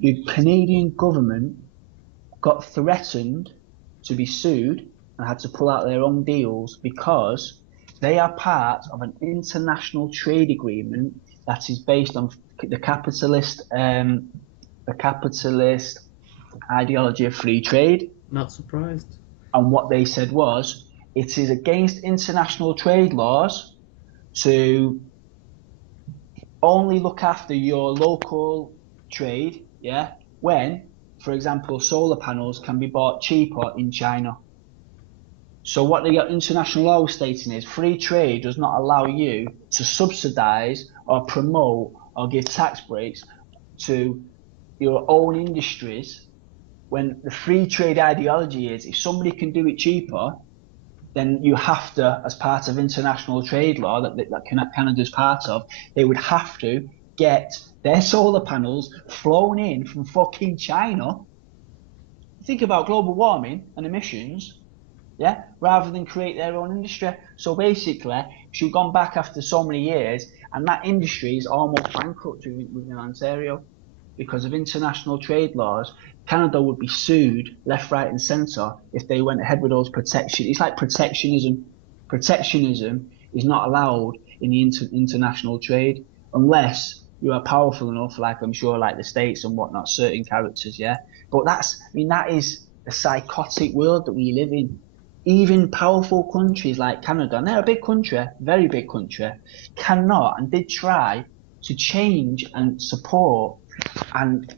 The Canadian government got threatened to be sued and had to pull out their own deals because they are part of an international trade agreement that is based on the capitalist ideology of free trade. Not surprised. And what they said was, it is against international trade laws to only look after your local trade, when, for example, solar panels can be bought cheaper in China. So what the international law is stating is free trade does not allow you to subsidise or promote or give tax breaks to your own industries, when the free trade ideology is if somebody can do it cheaper, then you have to, as part of international trade law that Canada's part of, they would have to get their solar panels flown in from fucking China. Think about global warming and emissions, rather than create their own industry. So basically, she's gone back after so many years, and that industry is almost bankrupt within Ontario because of international trade laws. Canada would be sued left, right, and centre if they went ahead with those protections. It's like protectionism. Protectionism is not allowed in the international trade unless you are powerful enough, like I'm sure, like the States and whatnot, certain characters, But that is the psychotic world that we live in. Even powerful countries like Canada, and they're a big country, very big country, cannot and did try to change and support and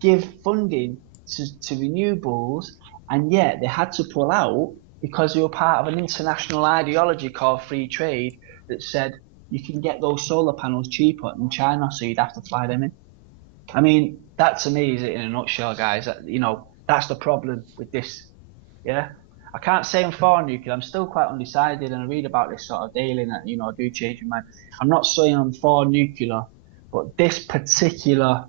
give funding to renewables, and yet they had to pull out because they were part of an international ideology called free trade that said you can get those solar panels cheaper in China, so you'd have to fly them in. I mean, that to me is it in a nutshell, guys. That's the problem with this. I can't say I'm for nuclear. I'm still quite undecided, and I read about this sort of daily, and I do change my mind. I'm not saying I'm for nuclear, but this particular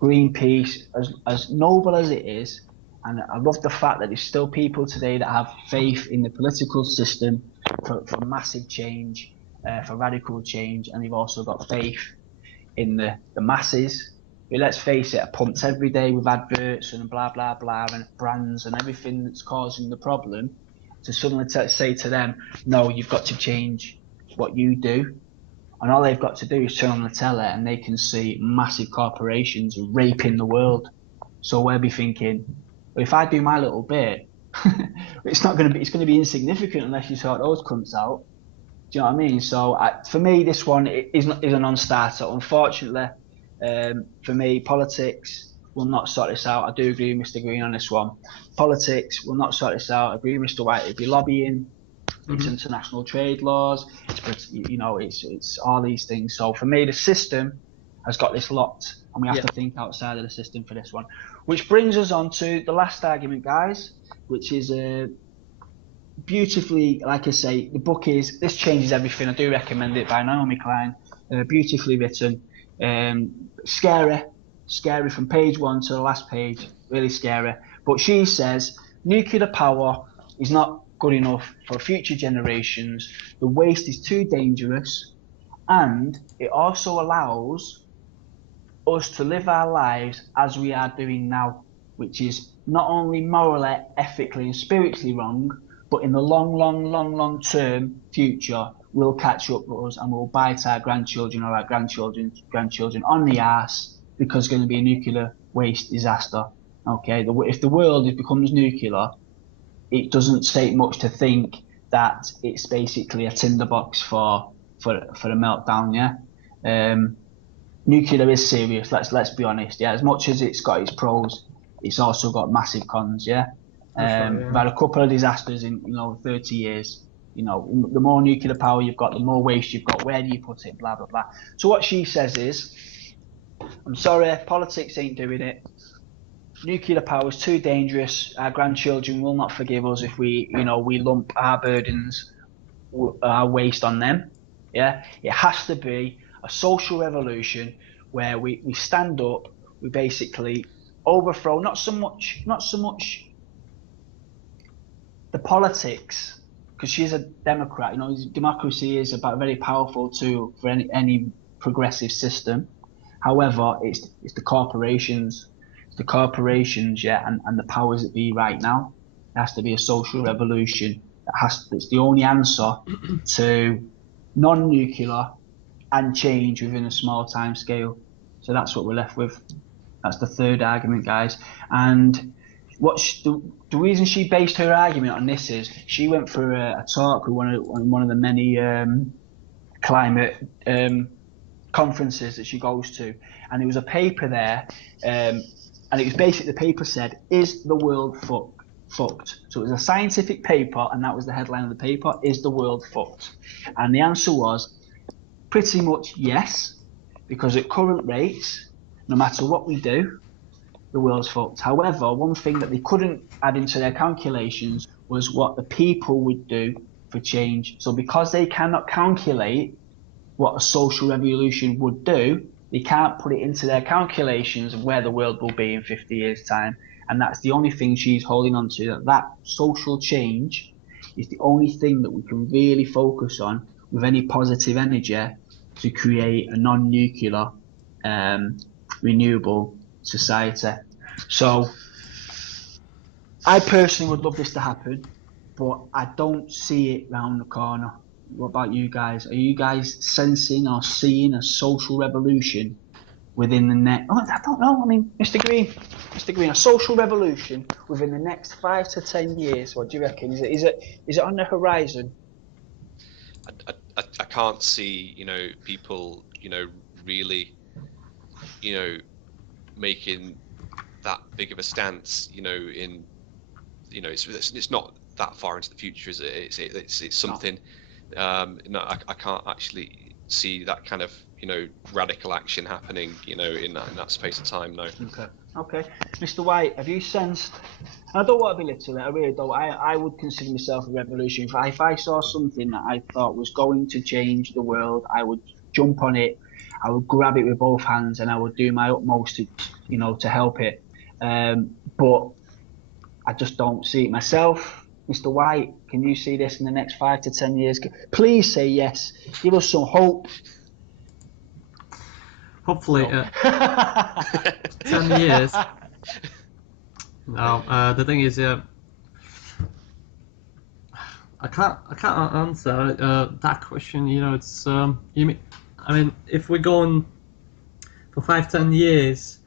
Greenpeace, as noble as it is, and I love the fact that there's still people today that have faith in the political system for massive change, for radical change, and they've also got faith in the masses. But let's face it, are pumped every day with adverts and blah blah blah and brands and everything that's causing the problem, to suddenly say to them, no, you've got to change what you do. And all they've got to do is turn on the telly and they can see massive corporations raping the world. So we'll be thinking, well, if I do my little bit, it's going to be insignificant unless you sort those cunts out. Do you know what I mean? So for me, this one is a non-starter. Unfortunately, for me, politics will not sort this out. I do agree with Mr. Green on this one. Politics will not sort this out. I agree with Mr. White. It'd be lobbying. It's international trade laws. It's all these things. So for me, the system has got this locked, and we have to think outside of the system for this one. Which brings us on to the last argument, guys, which is beautifully, like I say, the book is This Changes Everything. I do recommend it, by Naomi Klein. Beautifully written. Scary from page 1 to the last page. Really scary. But she says nuclear power is not good enough for future generations. The waste is too dangerous, and it also allows us to live our lives as we are doing now, which is not only morally, ethically, and spiritually wrong, but in the long term future, will catch up with us and will bite our grandchildren or our grandchildren on the arse because it's going to be a nuclear waste disaster. Okay, if the world becomes nuclear, it doesn't take much to think that it's basically a tinderbox for a meltdown. Yeah, nuclear is serious. Let's be honest. Yeah, as much as it's got its pros, it's also got massive cons. Yeah, Right, yeah. we've had a couple of disasters in 30 years. The more nuclear power you've got, the more waste you've got. Where do you put it? Blah blah blah. So what she says is, I'm sorry, politics ain't doing it. Nuclear power is too dangerous. Our grandchildren will not forgive us if we lump our burdens, our waste on them. Yeah, it has to be a social revolution where we stand up, we basically overthrow not so much the politics, because she's a Democrat. Democracy is a very powerful tool for any progressive system. However, it's the corporations. The corporations, yeah, and the powers that be right now. It has to be a social revolution. It's the only answer to non-nuclear and change within a small time scale. So that's what we're left with. That's the third argument, guys. And the reason she based her argument on this is she went for a talk with one of the many climate conferences that she goes to, and there was a paper there, and it was basically, the paper said, "Is the world fucked?" So it was a scientific paper, and that was the headline of the paper: "Is the world fucked?" And the answer was pretty much yes, because at current rates, no matter what we do, the world's fucked. However, one thing that they couldn't add into their calculations was what the people would do for change. So because they cannot calculate what a social revolution would do, they can't put it into their calculations of where the world will be in 50 years' time. And that's the only thing she's holding on to, that social change is the only thing that we can really focus on with any positive energy to create a non-nuclear, renewable society. So I personally would love this to happen, but I don't see it round the corner. What about you guys? Are you guys sensing or seeing a social revolution within the next? Oh, I don't know. I mean, Mr. Green, a social revolution within the next 5 to 10 years. What do you reckon? Is it on the horizon? I can't see, people, really, making that big of a stance, it's not that far into the future, is it? It's something. No, I can't actually see that kind of radical action happening in that space of time. No. Okay. Mr. White, have you sensed? I don't want to belittle it. I really don't. I would consider myself a revolution. If I saw something that I thought was going to change the world, I would jump on it. I would grab it with both hands, and I would do my utmost to help it. But I just don't see it myself. Mr. White, can you see this in the next 5 to 10 years? Please say yes. Give us some hope. Hopefully, 10 years. No, the thing is, I can't answer that question. It's if we're going for 5-10 years,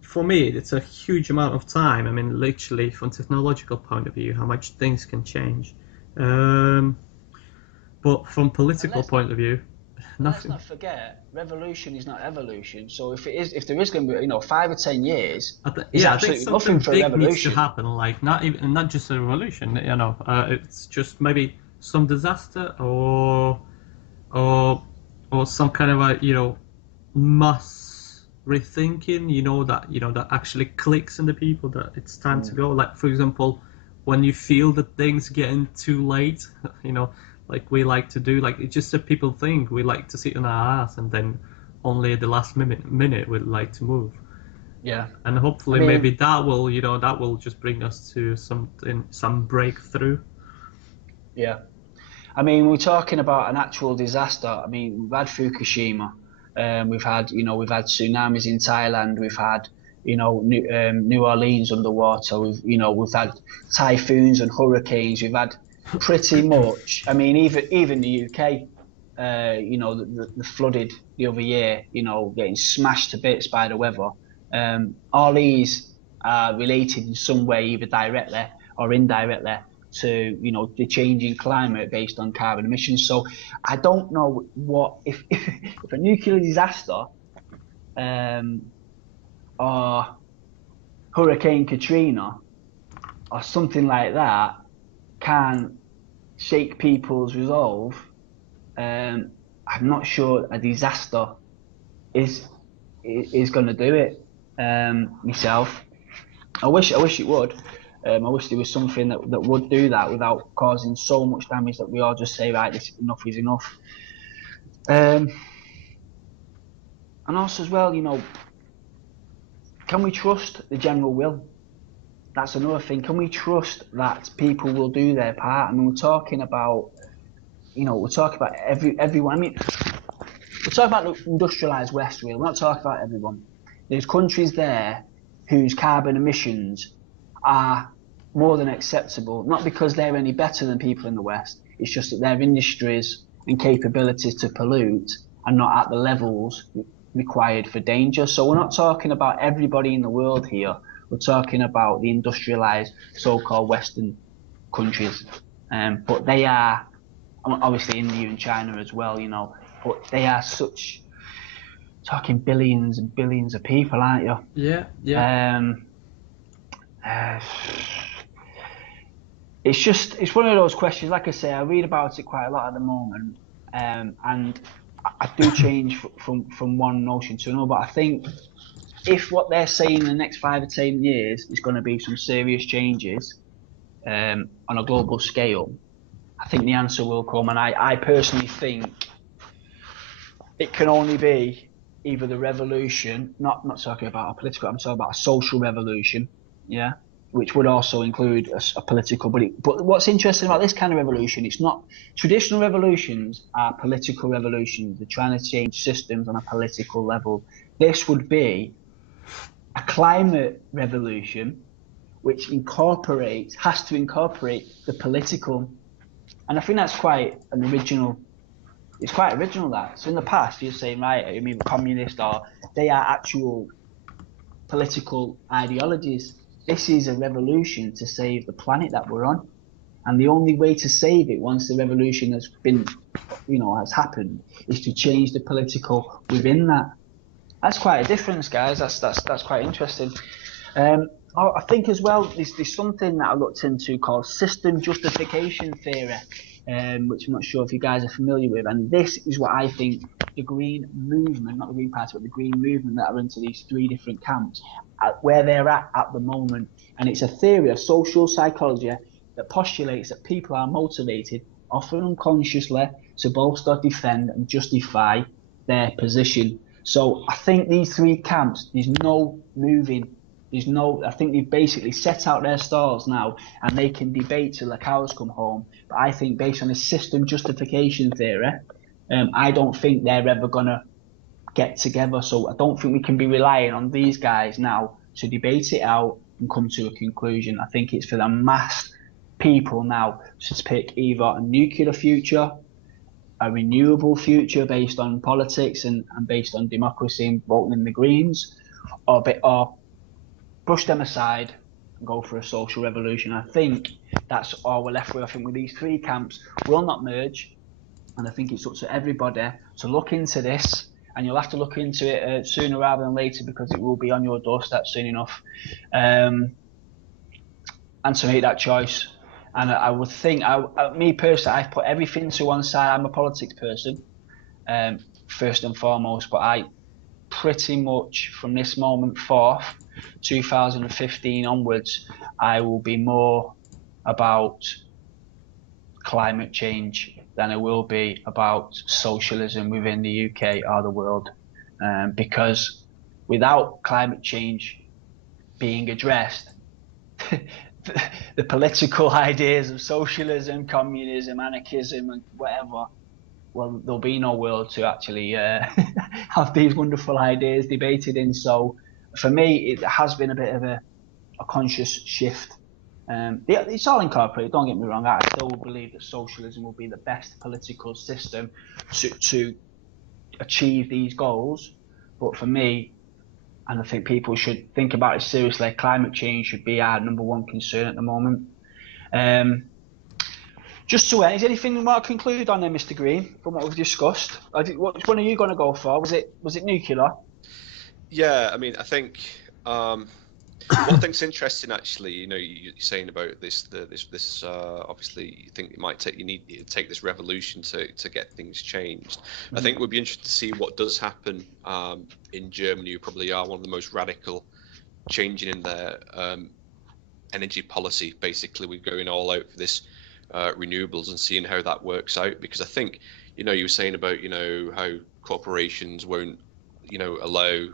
for me, it's a huge amount of time. I mean, literally, from technological point of view, how much things can change. But from political point of view, nothing. Let's not forget, revolution is not evolution. So if there is going to be 5 or 10 years, I think something big needs to happen. Like not just a revolution. It's just maybe some disaster or some kind of a mass rethinking. That actually clicks in the people that it's time to go. Like, for example, when you feel that things getting too late, like we like to do, like it's just a people thing. We like to sit on our ass, and then only at the last minute we'd like to move. Yeah. And hopefully, maybe that will just bring us to some breakthrough. Yeah. I mean, we're talking about an actual disaster. I mean, we've had Fukushima, we've had tsunamis in Thailand, we've had New Orleans underwater. We've had typhoons and hurricanes. We've had pretty much. I mean, even the UK, the flooded the other year. Getting smashed to bits by the weather. All these are related in some way, either directly or indirectly, to the changing climate based on carbon emissions. So I don't know what if if a nuclear disaster or Hurricane Katrina or something like that can shake people's resolve. I'm not sure a disaster is going to do it. Myself, I wish it would. I wish there was something that would do that without causing so much damage that we all just say, right, this enough is enough. And also as well, can we trust the general will? That's another thing. Can we trust that people will do their part? I mean, we're talking about everyone. I mean, we're talking about the industrialised West, really. We're not talking about everyone. There's countries there whose carbon emissions are more than acceptable, not because they're any better than people in the West. It's just that their industries and capabilities to pollute are not at the levels required for danger. So we're not talking about everybody in the world here. We're talking about the industrialised so-called Western countries. But they are, obviously India and China as well, but they are talking billions and billions of people, aren't you? Yeah. It's one of those questions. Like I say, I read about it quite a lot at the moment, and I do change from one notion to another. But I think if what they're saying in the next 5 or 10 years is going to be some serious changes on a global scale, I think the answer will come. And I personally think it can only be either the revolution, not talking about a political, I'm talking about a social revolution, yeah, which would also include a political. But what's interesting about this kind of revolution, it's not traditional revolutions are political revolutions. They're trying to change systems on a political level. This would be a climate revolution, which has to incorporate the political, and I think that's quite an original. It's quite original that. So in the past, you're saying, right, I mean, communist, or they are actual political ideologies. This is a revolution to save the planet that we're on. And the only way to save it once the revolution has been, has happened, is to change the political within that. That's quite a difference, guys. That's quite interesting. I think as well, there's something that I looked into called system justification theory, which I'm not sure if you guys are familiar with. And this is what I think the Green movement, not the Green Party, but the Green movement that are into these 3 different camps, where they're at the moment. And it's a theory of social psychology that postulates that people are motivated, often unconsciously, to bolster, defend, and justify their position. So I think these 3 camps, there's no moving. I think they've basically set out their stalls now, and they can debate till the cows come home. But I think based on the system justification theory, I don't think they're ever going to get together. So I don't think we can be relying on these guys now to debate it out and come to a conclusion. I think it's for the mass people now to pick either a nuclear future, a renewable future based on politics and based on democracy and voting in the Greens, or brush them aside and go for a social revolution. I think that's all we're left with. I think with these 3 camps will not merge, and I think it's up to everybody to look into this, and you'll have to look into it sooner rather than later, because it will be on your doorstep soon enough, and to make that choice. And I would think, me personally, I've put everything to one side. I'm a politics person, first and foremost, but I pretty much from this moment forth, 2015 onwards, I will be more about climate change than I will be about socialism within the UK or the world, because without climate change being addressed, the political ideas of socialism, communism, anarchism, and whatever, well, there'll be no world to actually have these wonderful ideas debated in. So for me, it has been a bit of a conscious shift. It's all incorporated, don't get me wrong. I still believe that socialism will be the best political system to achieve these goals. But for me, and I think people should think about it seriously, climate change should be our number one concern at the moment. Just to end, is there anything you want to conclude on there, Mr. Green, from what we've discussed? Which one are you going to go for? Was it nuclear? Yeah, I mean, I think one thing's interesting, actually. You know, you're saying about this. Obviously, you think you need to take this revolution to get things changed. I think we'd be interested to see what does happen in Germany. Who probably are one of the most radical changing in their energy policy. Basically, we're going all out for this renewables and seeing how that works out. Because I think, you know, you were saying about, you know, how corporations won't, you know, allow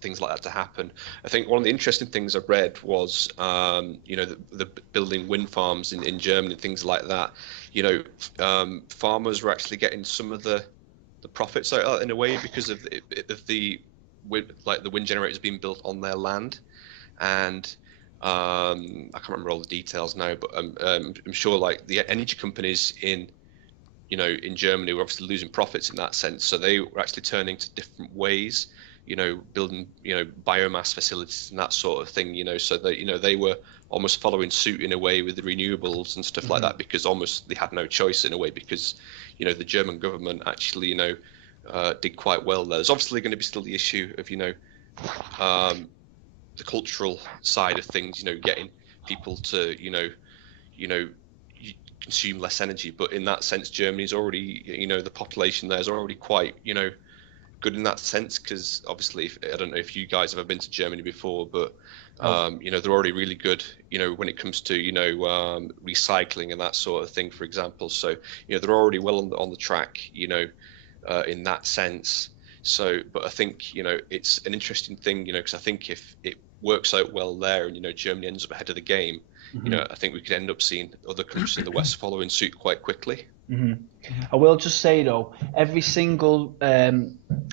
things like that to happen. I think one of the interesting things I've read was, you know, the building wind farms in Germany, things like that. You know, farmers were actually getting some of the profits out of that in a way because of the wind generators being built on their land, and I can't remember all the details now, but I'm sure like the energy companies in Germany were obviously losing profits in that sense, so they were actually turning to different ways, you know, building, you know, biomass facilities and that sort of thing, you know, so that, you know, they were almost following suit in a way with the renewables and stuff like that, because almost they had no choice in a way, because, you know, the German government actually, you know, did quite well there. There's obviously going to be still the issue of, you know, the cultural side of things, you know, getting people to, you know, consume less energy. But in that sense, Germany's already, you know, the population there is already quite, you know, good in that sense, because obviously, I don't know if you guys have ever been to Germany before, but you know, they're already really good, you know, when it comes to, you know, recycling and that sort of thing, for example. So, you know, they're already well on the track, you know, in that sense. So, but I think, you know, it's an interesting thing, you know, because I think if it works out well there and, you know, Germany ends up ahead of the game, you know, I think we could end up seeing other countries in the West following suit quite quickly. I will just say though, every single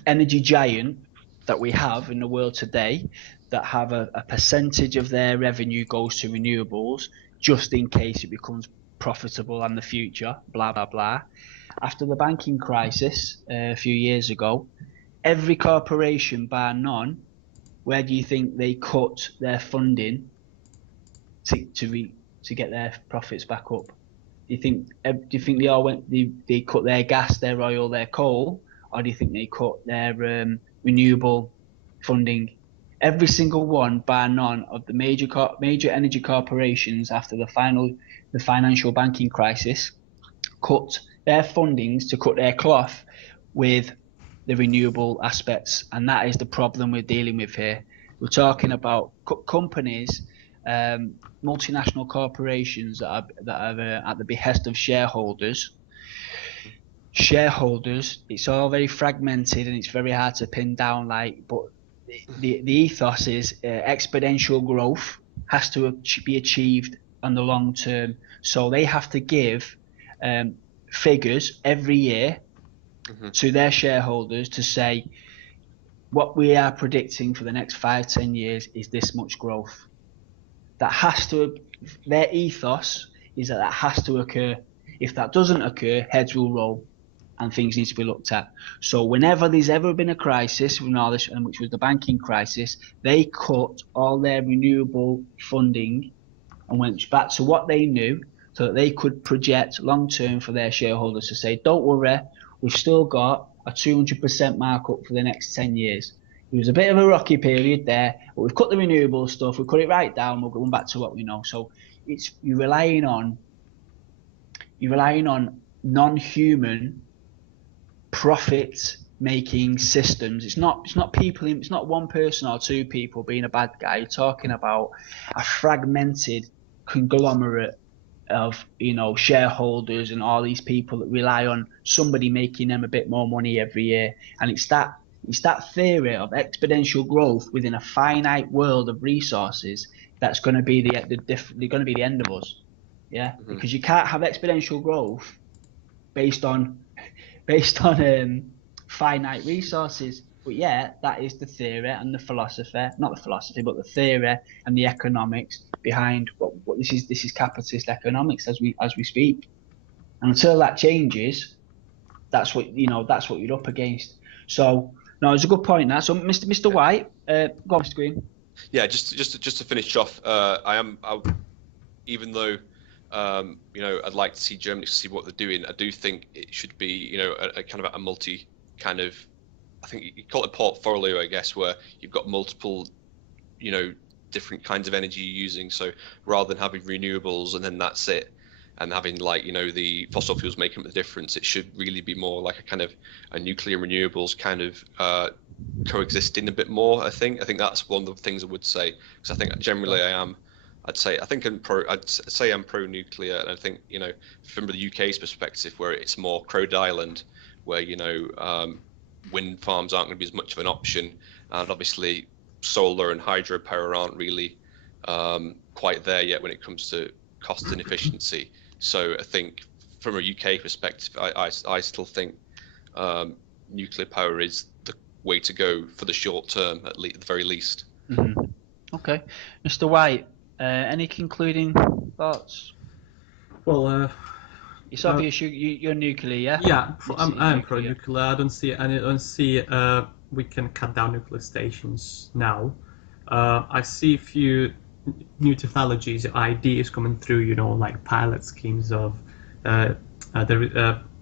energy giant that we have in the world today that have a percentage of their revenue goes to renewables, just in case it becomes profitable in the future, blah, blah, blah. After the banking crisis a few years ago, every corporation bar none, where do you think they cut their funding to get their profits back up? Do you think they all went? They cut their gas, their oil, their coal, or do you think they cut their renewable funding? Every single one, bar none, of the major energy corporations after the financial banking crisis, cut their fundings to cut their cloth with the renewable aspects, and that is the problem we're dealing with here. We're talking about companies, multinational corporations that are at the behest of shareholders. It's all very fragmented and it's very hard to pin down. But the ethos is exponential growth has to be achieved on the long term. So they have to give figures every year to their shareholders to say what we are predicting for the next 5-10 years is this much growth. That has to, their ethos is that has to occur. If that doesn't occur, heads will roll and things need to be looked at. So whenever there's ever been a crisis, which was the banking crisis, they cut all their renewable funding and went back to what they knew so that they could project long term for their shareholders to say, don't worry, we've still got a 200% markup for the next 10 years. It was a bit of a rocky period there, but we've cut the renewable stuff, we've cut it right down, we're going back to what we know. So you're relying on non-human profit making systems. It's not people, it's not one person or two people being a bad guy. You're talking about a fragmented conglomerate of, shareholders and all these people that rely on somebody making them a bit more money every year. And it's that theory of exponential growth within a finite world of resources that's going to be they're going to be the end of us. Yeah, because you can't have exponential growth based on finite resources. But yeah, that is the theory and the philosophy, not the philosophy, but the theory and the economics behind what this is. This is capitalist economics as we speak. And until that changes, that's what you're up against. So no, it's a good point. That so, Mr. White, go on, Mr. Green. Yeah, just to finish off, even though I'd like to see Germany to see what they're doing. I do think it should be a kind of a multi kind of, I think you call it a portfolio, I guess, where you've got multiple different kinds of energy you're using. So rather than having renewables and then that's it, and having the fossil fuels making up the difference, it should really be more like a kind of a nuclear renewables kind of coexisting a bit more. I think that's one of the things I would say, because I think generally I'd say I'm pro-nuclear, and I think from the UK's perspective, where it's more Crowd Island, where wind farms aren't going to be as much of an option, and obviously solar and hydropower aren't really quite there yet when it comes to cost and efficiency. So I think from a UK perspective, I still think nuclear power is the way to go for the short term, at the very least. Mm-hmm. Okay, Mr. White, any concluding thoughts? Well, it's obvious you're nuclear, yeah. Yeah, I'm pro-nuclear. I don't see we can cut down nuclear stations now. I see a few new technologies, ideas coming through. Like pilot schemes of the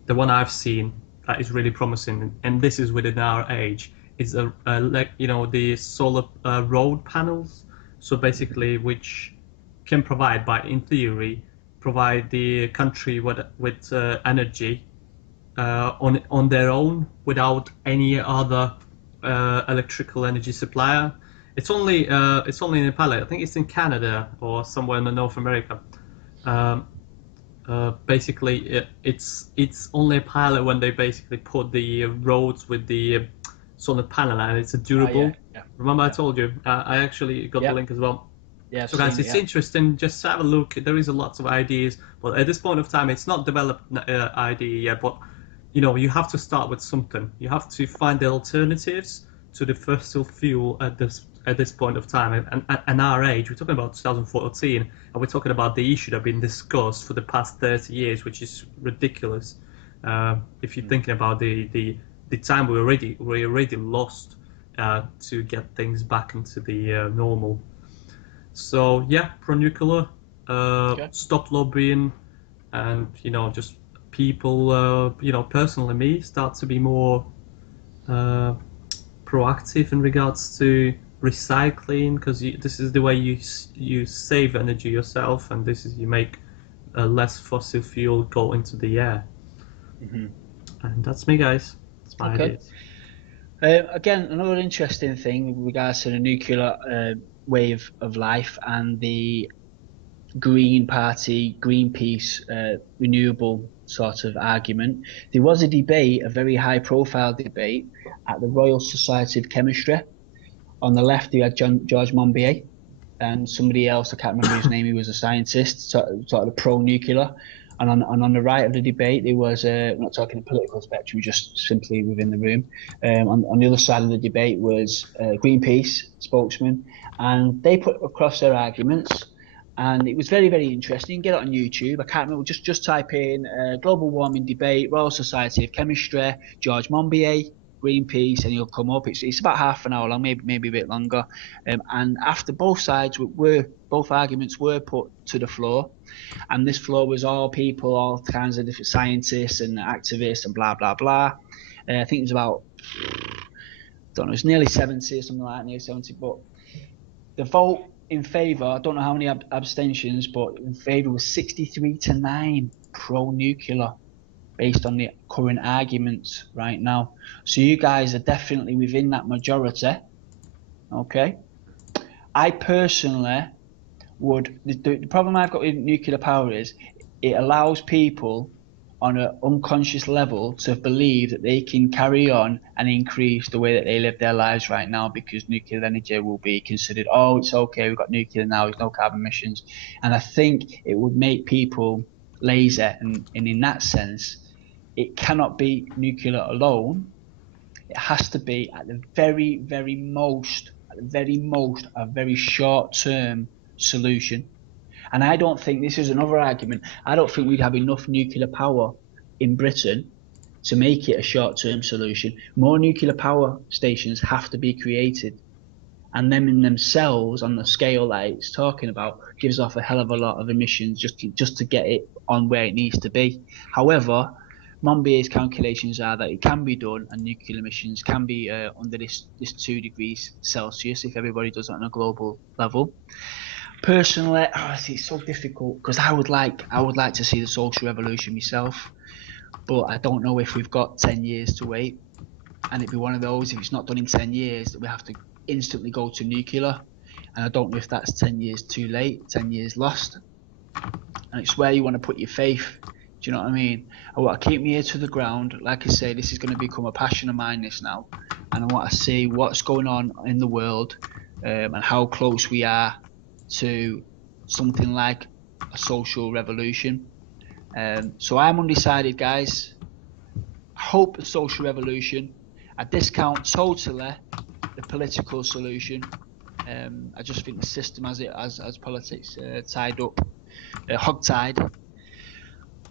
one I've seen that is really promising, and this is within our age. Is the solar road panels. So basically, which can provide, in theory, provide the country with energy on their own without any other electrical energy supplier. It's only in a pilot. I think it's in Canada or somewhere in North America. Basically, it's only a pilot when they basically put the roads with the solar panel, and it's a durable. Remember, I told you. I actually got the link as well. Yeah. So guys, it's interesting. Just have a look. There is a lots of ideas, but at this point of time, it's not developed idea yet. But you have to start with something. You have to find the alternatives to the fossil fuel at this point of time. And our age, we're talking about 2014, and we're talking about the issue that have been discussed for the past 30 years, which is ridiculous. If you're thinking about the time we already lost to get things back into the normal. So yeah, pro-nuclear, stop lobbying, and just people, personally me, start to be more proactive in regards to recycling, because this is the way you save energy yourself, and this is you make less fossil fuel go into the air. Mm-hmm. And that's me, guys. That's my ideas. Again, another interesting thing with regards to the nuclear way of life and the Green Party, Greenpeace, renewable sort of argument. There was a debate, a very high-profile debate, at the Royal Society of Chemistry. On the left, you had George Monbiot, and somebody else, I can't remember his name. He was a scientist, sort of pro-nuclear. And on the right of the debate, there was we're not talking a political spectrum, just simply within the room. On the other side of the debate was Greenpeace spokesman, and they put across their arguments, and it was very, very interesting. Get it on YouTube. I can't remember. Just type in global warming debate, Royal Society of Chemistry, George Monbiot, Greenpeace, and you'll come up. It's about half an hour long, maybe a bit longer. And after both arguments were put to the floor, and this floor was all people, all kinds of different scientists and activists and blah blah blah. I think it was about, I don't know, it's nearly 70 or something like that, nearly 70. But the vote in favour, I don't know how many abstentions, but in favour was 63-9 pro-nuclear, based on the current arguments right now. So you guys are definitely within that majority. Okay. I personally would, the problem I've got with nuclear power is it allows people on an unconscious level to believe that they can carry on and increase the way that they live their lives right now, because nuclear energy will be considered, oh, it's okay, we've got nuclear now, there's no carbon emissions. And I think it would make people lazy, and in that sense, it cannot be nuclear alone. It has to be at the very most, a very short-term solution. And I don't think, this is another argument, I don't think we'd have enough nuclear power in Britain to make it a short-term solution. More nuclear power stations have to be created. And them in themselves, on the scale that it's talking about, gives off a hell of a lot of emissions just to get it on where it needs to be. However, Monbiot's calculations are that it can be done, and nuclear emissions can be under this 2 degrees Celsius if everybody does it on a global level. Personally, it's so difficult, because I would like to see the social revolution myself, but I don't know if we've got 10 years to wait. And it'd be one of those, if it's not done in 10 years, that we have to instantly go to nuclear. And I don't know if that's 10 years too late, 10 years lost. And it's where you want to put your faith. Do you know what I mean? I want to keep my ear to the ground. Like I say, this is going to become a passion of mine, this now. And I want to see what's going on in the world, and how close we are to something like a social revolution. So I'm undecided, guys. I hope the social revolution. I discount totally the political solution. I just think the system has politics tied up, hogtied.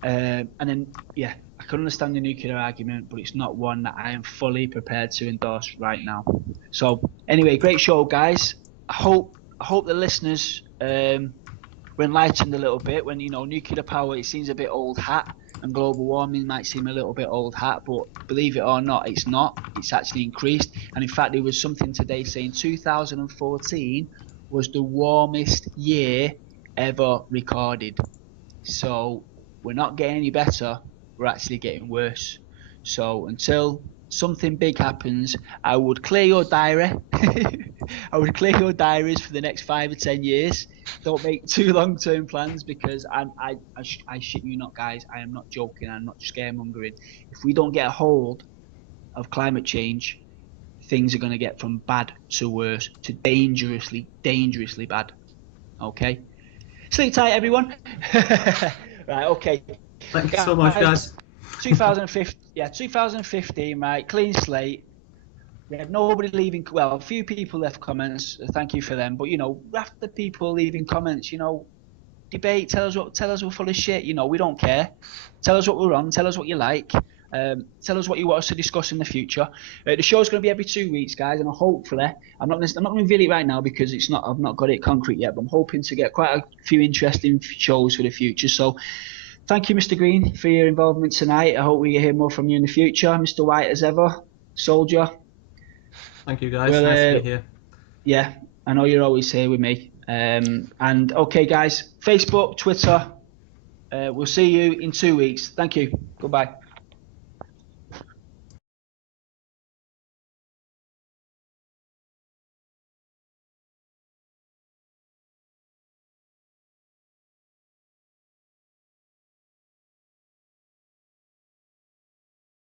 And then, yeah, I can understand the nuclear argument, but it's not one that I am fully prepared to endorse right now. So anyway, great show, guys. I hope the listeners were enlightened a little bit. When, nuclear power, it seems a bit old hat, and global warming might seem a little bit old hat, but believe it or not, it's not. It's actually increased. And in fact, there was something today saying 2014 was the warmest year ever recorded. So we're not getting any better, we're actually getting worse. So until something big happens, I would clear your diary. I would clear your diaries for the next 5 or 10 years. Don't make too long-term plans, because I shit you not, guys. I am not joking. I'm not scaremongering. If we don't get a hold of climate change, things are going to get from bad to worse to dangerously bad. Okay? Sleep tight, everyone. Right, okay. Thank you so much, guys. 2015, right? Clean slate. We had nobody leaving. Well, a few people left comments. Thank you for them. But after people leaving comments, debate. Tell us we're full of shit. We don't care. Tell us what we're wrong. Tell us what you like. Tell us what you want us to discuss in the future. The show's going to be every 2 weeks, guys, and hopefully, I'm not going to reveal it right now because I've not got it concrete yet. But I'm hoping to get quite a few interesting shows for the future. So, thank you, Mr. Green, for your involvement tonight. I hope we hear more from you in the future. Mr. White, as ever, soldier. Thank you, guys. Nice to be here. Yeah, I know you're always here with me. And okay, guys, Facebook, Twitter. We'll see you in 2 weeks. Thank you. Goodbye.